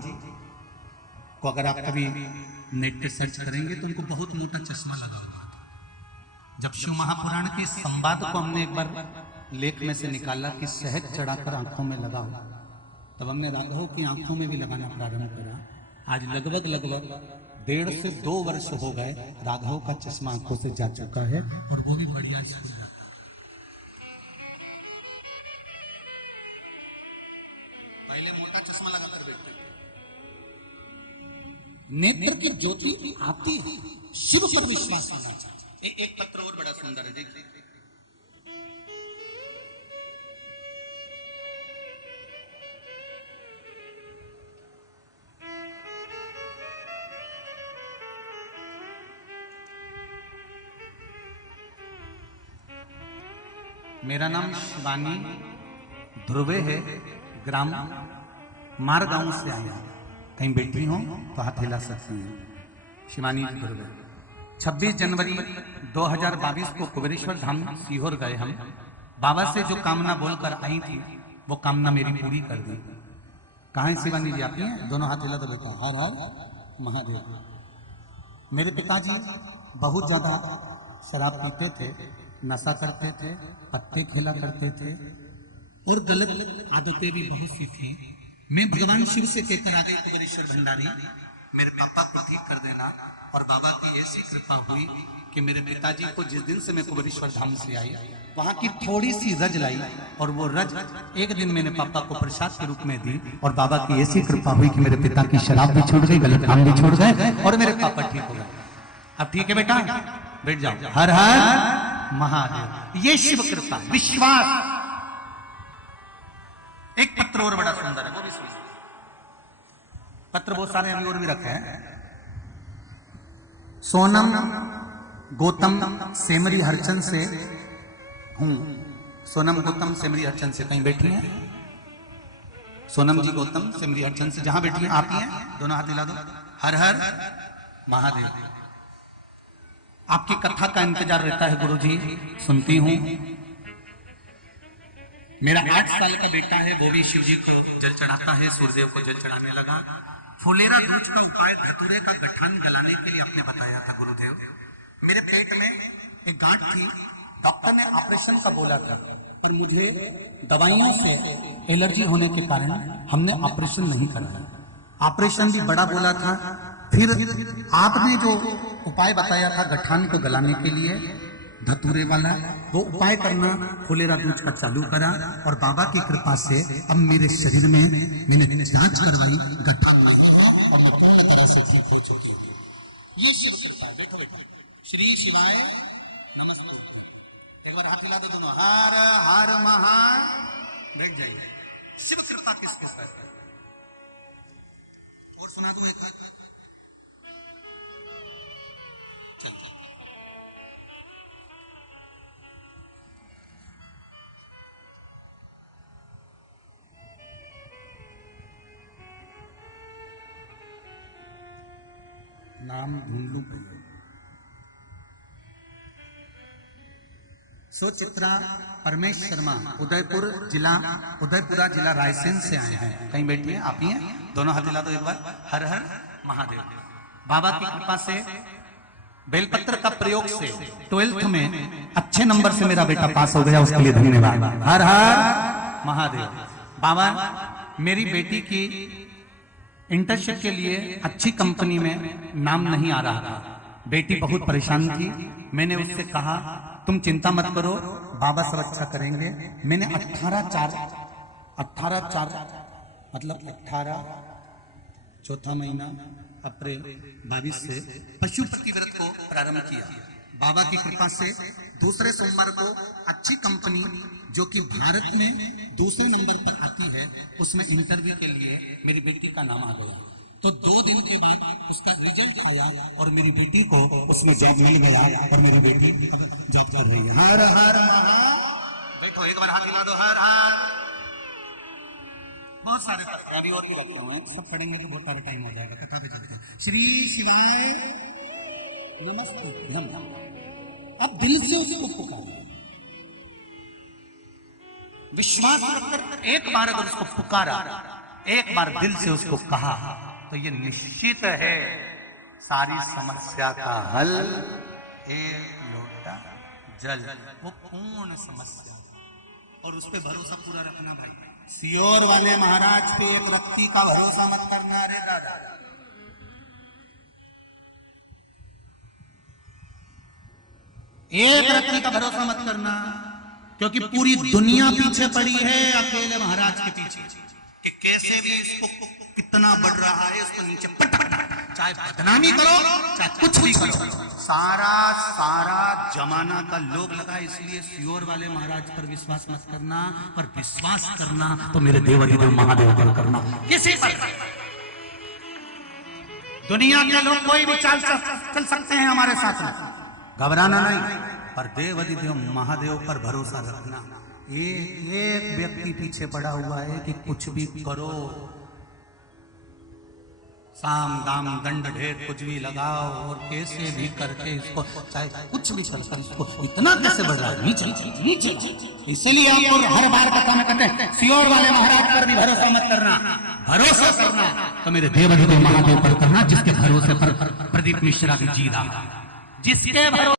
को अगर आप कभी नेट पे सर्च करेंगे तो उनको बहुत मोटा चश्मा लगा हुआ था। जब शिव महापुराण के संवाद को हमने एक बार लेख में से निकाला कि शहद चढ़ाकर आंखों में लगाओ, तब हमने राघव की आंखों में भी लगाना प्रारंभ करा। आज लगभग 1.5 से 2 वर्ष हो गए, राघव का चश्मा आंखों से जा चुका है और वो भी बढ़िया स्कूल जाता है। पहले मोटा चश्मा लगाकर बैठते थे। नेत्र की ज्योति आती है, शिव पर विश्वास होना चाहिए। एक पत्र और बड़ा सुंदर है, देखिए। मेरा नाम शिवानी ध्रुवे है, ग्राम मारगांव से आया। कहीं बैठी हो तो हाथ हिला सकती हैं। शिवानी ध्रुवे। 26 जनवरी 2022 को कुबेरेश्वर धाम सीहोर गए हम। बाबा से जो कामना बोलकर आई थी वो कामना मेरी पूरी कर दी। कहाँ है शिवानी जी? आती हैं? दोनों हाथ हिला देता। हर हर महादेव। मेरे पिताजी बहुत ज्यादा शराब पीते थे, नशा करते थे, पत्ते खेला करते थे और गलत आदतें भी बहुत सी थी। मैं भगवान शिव से कहकर आ गई कुबेरेश्वर भंडारी मेरे पापा को ठीक कर देना, और बाबा की ऐसी कृपा हुई कि मेरे पिताजी को जिस दिन से मैं कुबेरेश्वर धाम से आई वहां की थोड़ी सी रज लाई और वो रज एक दिन मैंने पापा को प्रसाद के रूप में दी और बाबा की ऐसी कृपा हुई कि मेरे पिता की शराब भी छूट गई, गलत काम भी छूट गए और मेरे पापा ठीक हो गए। अब ठीक है बेटा, बैठ जाओ। हर हर महादेव। ये शिव कृपा, विश्वास। एक पत्र और बड़ा सुंदर है, वो भी सुनिए। पत्र बहुत सारे अभी और भी रखे हैं। सोनम गौतम सेमरी हरचंद से हूं। सोनम गौतम सेमरी हरचंद से कहीं बैठी हैं? सोनम जी गौतम सेमरी हरचंद से जहां बैठी हैं आप ही हैं, दोनों हाथ हिला दो। हर हर महादेव। आपकी कथा का इंतजार रहता है गुरुजी, सुनती हूं। मेरा 8 साल का बेटा है, वो भी शिव जी को जल चढ़ाता है, सूर्यदेव को जल चढ़ाने लगा। फुलेरा दूज का उपाय धतूरे का गठान गलाने के लिए आपने बताया था गुरुदेव। मेरे पेट में एक गांठ थी, डॉक्टर ने ऑपरेशन का बोला था, पर मुझे दवाइयों से एलर्जी होने के कारण हमने ऑपरेशन नहीं कराया। ऑपरेशन भी बड़ा बोला था। फिर आपने जो उपाय बताया था गठान को गलाने के लिए धतूरे वाला, वो उपाय करना फुलेरा दूज का चालू करा और बाबा की कृपा से अब मेरे शरीर में मैंने जांच करवाई, गठान पूर्ण तरह से ठीक हो चुकी है। ये शिव कृपा है। देखो बेटा, श्री शिवाय नमस्ते। एक बार हाथ हिला दो दोनों। हर हर महा। बैठ जाइए। शिव कृपा किसके साथ है? और सुना दो एक। नाम ढूंढ लूं पहले। सुचित्रा परमेश शर्मा उदयपुरा जिला रायसेन से आए हैं। कहीं बैठी हैं आप ही हैं? दोनों हाथ हिला दो एक बार। हर हर महादेव। बाबा की कृपा से बेलपत्र का प्रयोग से 12th में अच्छे नंबर से मेरा बेटा पास हो गया, उसके लिए धन्यवाद। हर हर महादेव। बाबा मेरी बेटी की इंटर्नशिप के लिए अच्छी कंपनी में नाम नहीं आ रहा था, बेटी बहुत परेशान थी। मैंने उससे कहा तुम चिंता मत करो, बाबा सब अच्छा करेंगे। मैंने 18/4 मतलब 18 चौथा महीना अप्रैल 22 से पशुपति व्रत को प्रारंभ किया। बाबा की कृपा से दूसरे सोमवार को अच्छी कंपनी जो कि भारत में दूसरे नंबर पर आती है उसमें इंटरव्यू के लिए मेरी बेटी का नाम आ गया। तो 2 दिन के बाद उसका रिजल्ट आया और मेरी बेटी को उसमें जॉब मिल गया और मेरी बेटी जॉब कर रही है। हर हर बैठो एक बार हाथ हिला दो। हर हर। बहुत सारे अभी और भी लगे हुए हैं, सब पढ़ेंगे तो बहुत सारा टाइम हो जाएगा। कथा पे चलते श्री शिवाय नमस्ते। अब दिल से उसको पुकारो, विश्वास रखकर एक बार अगर उसको पुकारा, एक बार दिल से उसको कहा तो ये निश्चित है सारी समस्या का हल। एक लोटा जल, वो पूर्ण समस्या। और उस पे भरोसा पूरा रखना भाई। सियोर वाले महाराज पे एक व्यक्ति का भरोसा मत करना रे दादा। एक व्यक्ति का भरोसा मत करना, क्योंकि पूरी दुनिया पीछे पड़ी है अकेले महाराज के पीछे कि कैसे भी इसको कितना बढ़ रहा है उसको नीचे चाहे बदनामी करो चाहे कुछ भी करो, सारा जमाना का लोग लगा। इसलिए सियोर वाले महाराज पर विश्वास मत करना, पर विश्वास करना तो मेरे देवाधिदेव महादेव पर करना। किसी पर दुनिया के लोग कोई भी चल सकते हैं हमारे साथ में, घबराना नहीं, पर देवाधिदेव महादेव पर भरोसा रखना। एक व्यक्ति पीछे पड़ा हुआ है कि कुछ भी करो, साम दाम दंड ढेर कुछ भी लगाओ और कैसे भी करके इसको चाहे कुछ भी करके इसको इतना कैसे बढ़ाओ नीचे। इसलिए आपको हर बार कथा में कहते हैं सियोर वाले महाराज पर भी भरोसा मत करना, भरोसा करना तो मेरे देवाधिदेव महादेव पर करना, जिसके भरोसे पर प्रदीप मिश्रा की जीत आ, जिसके भरोसे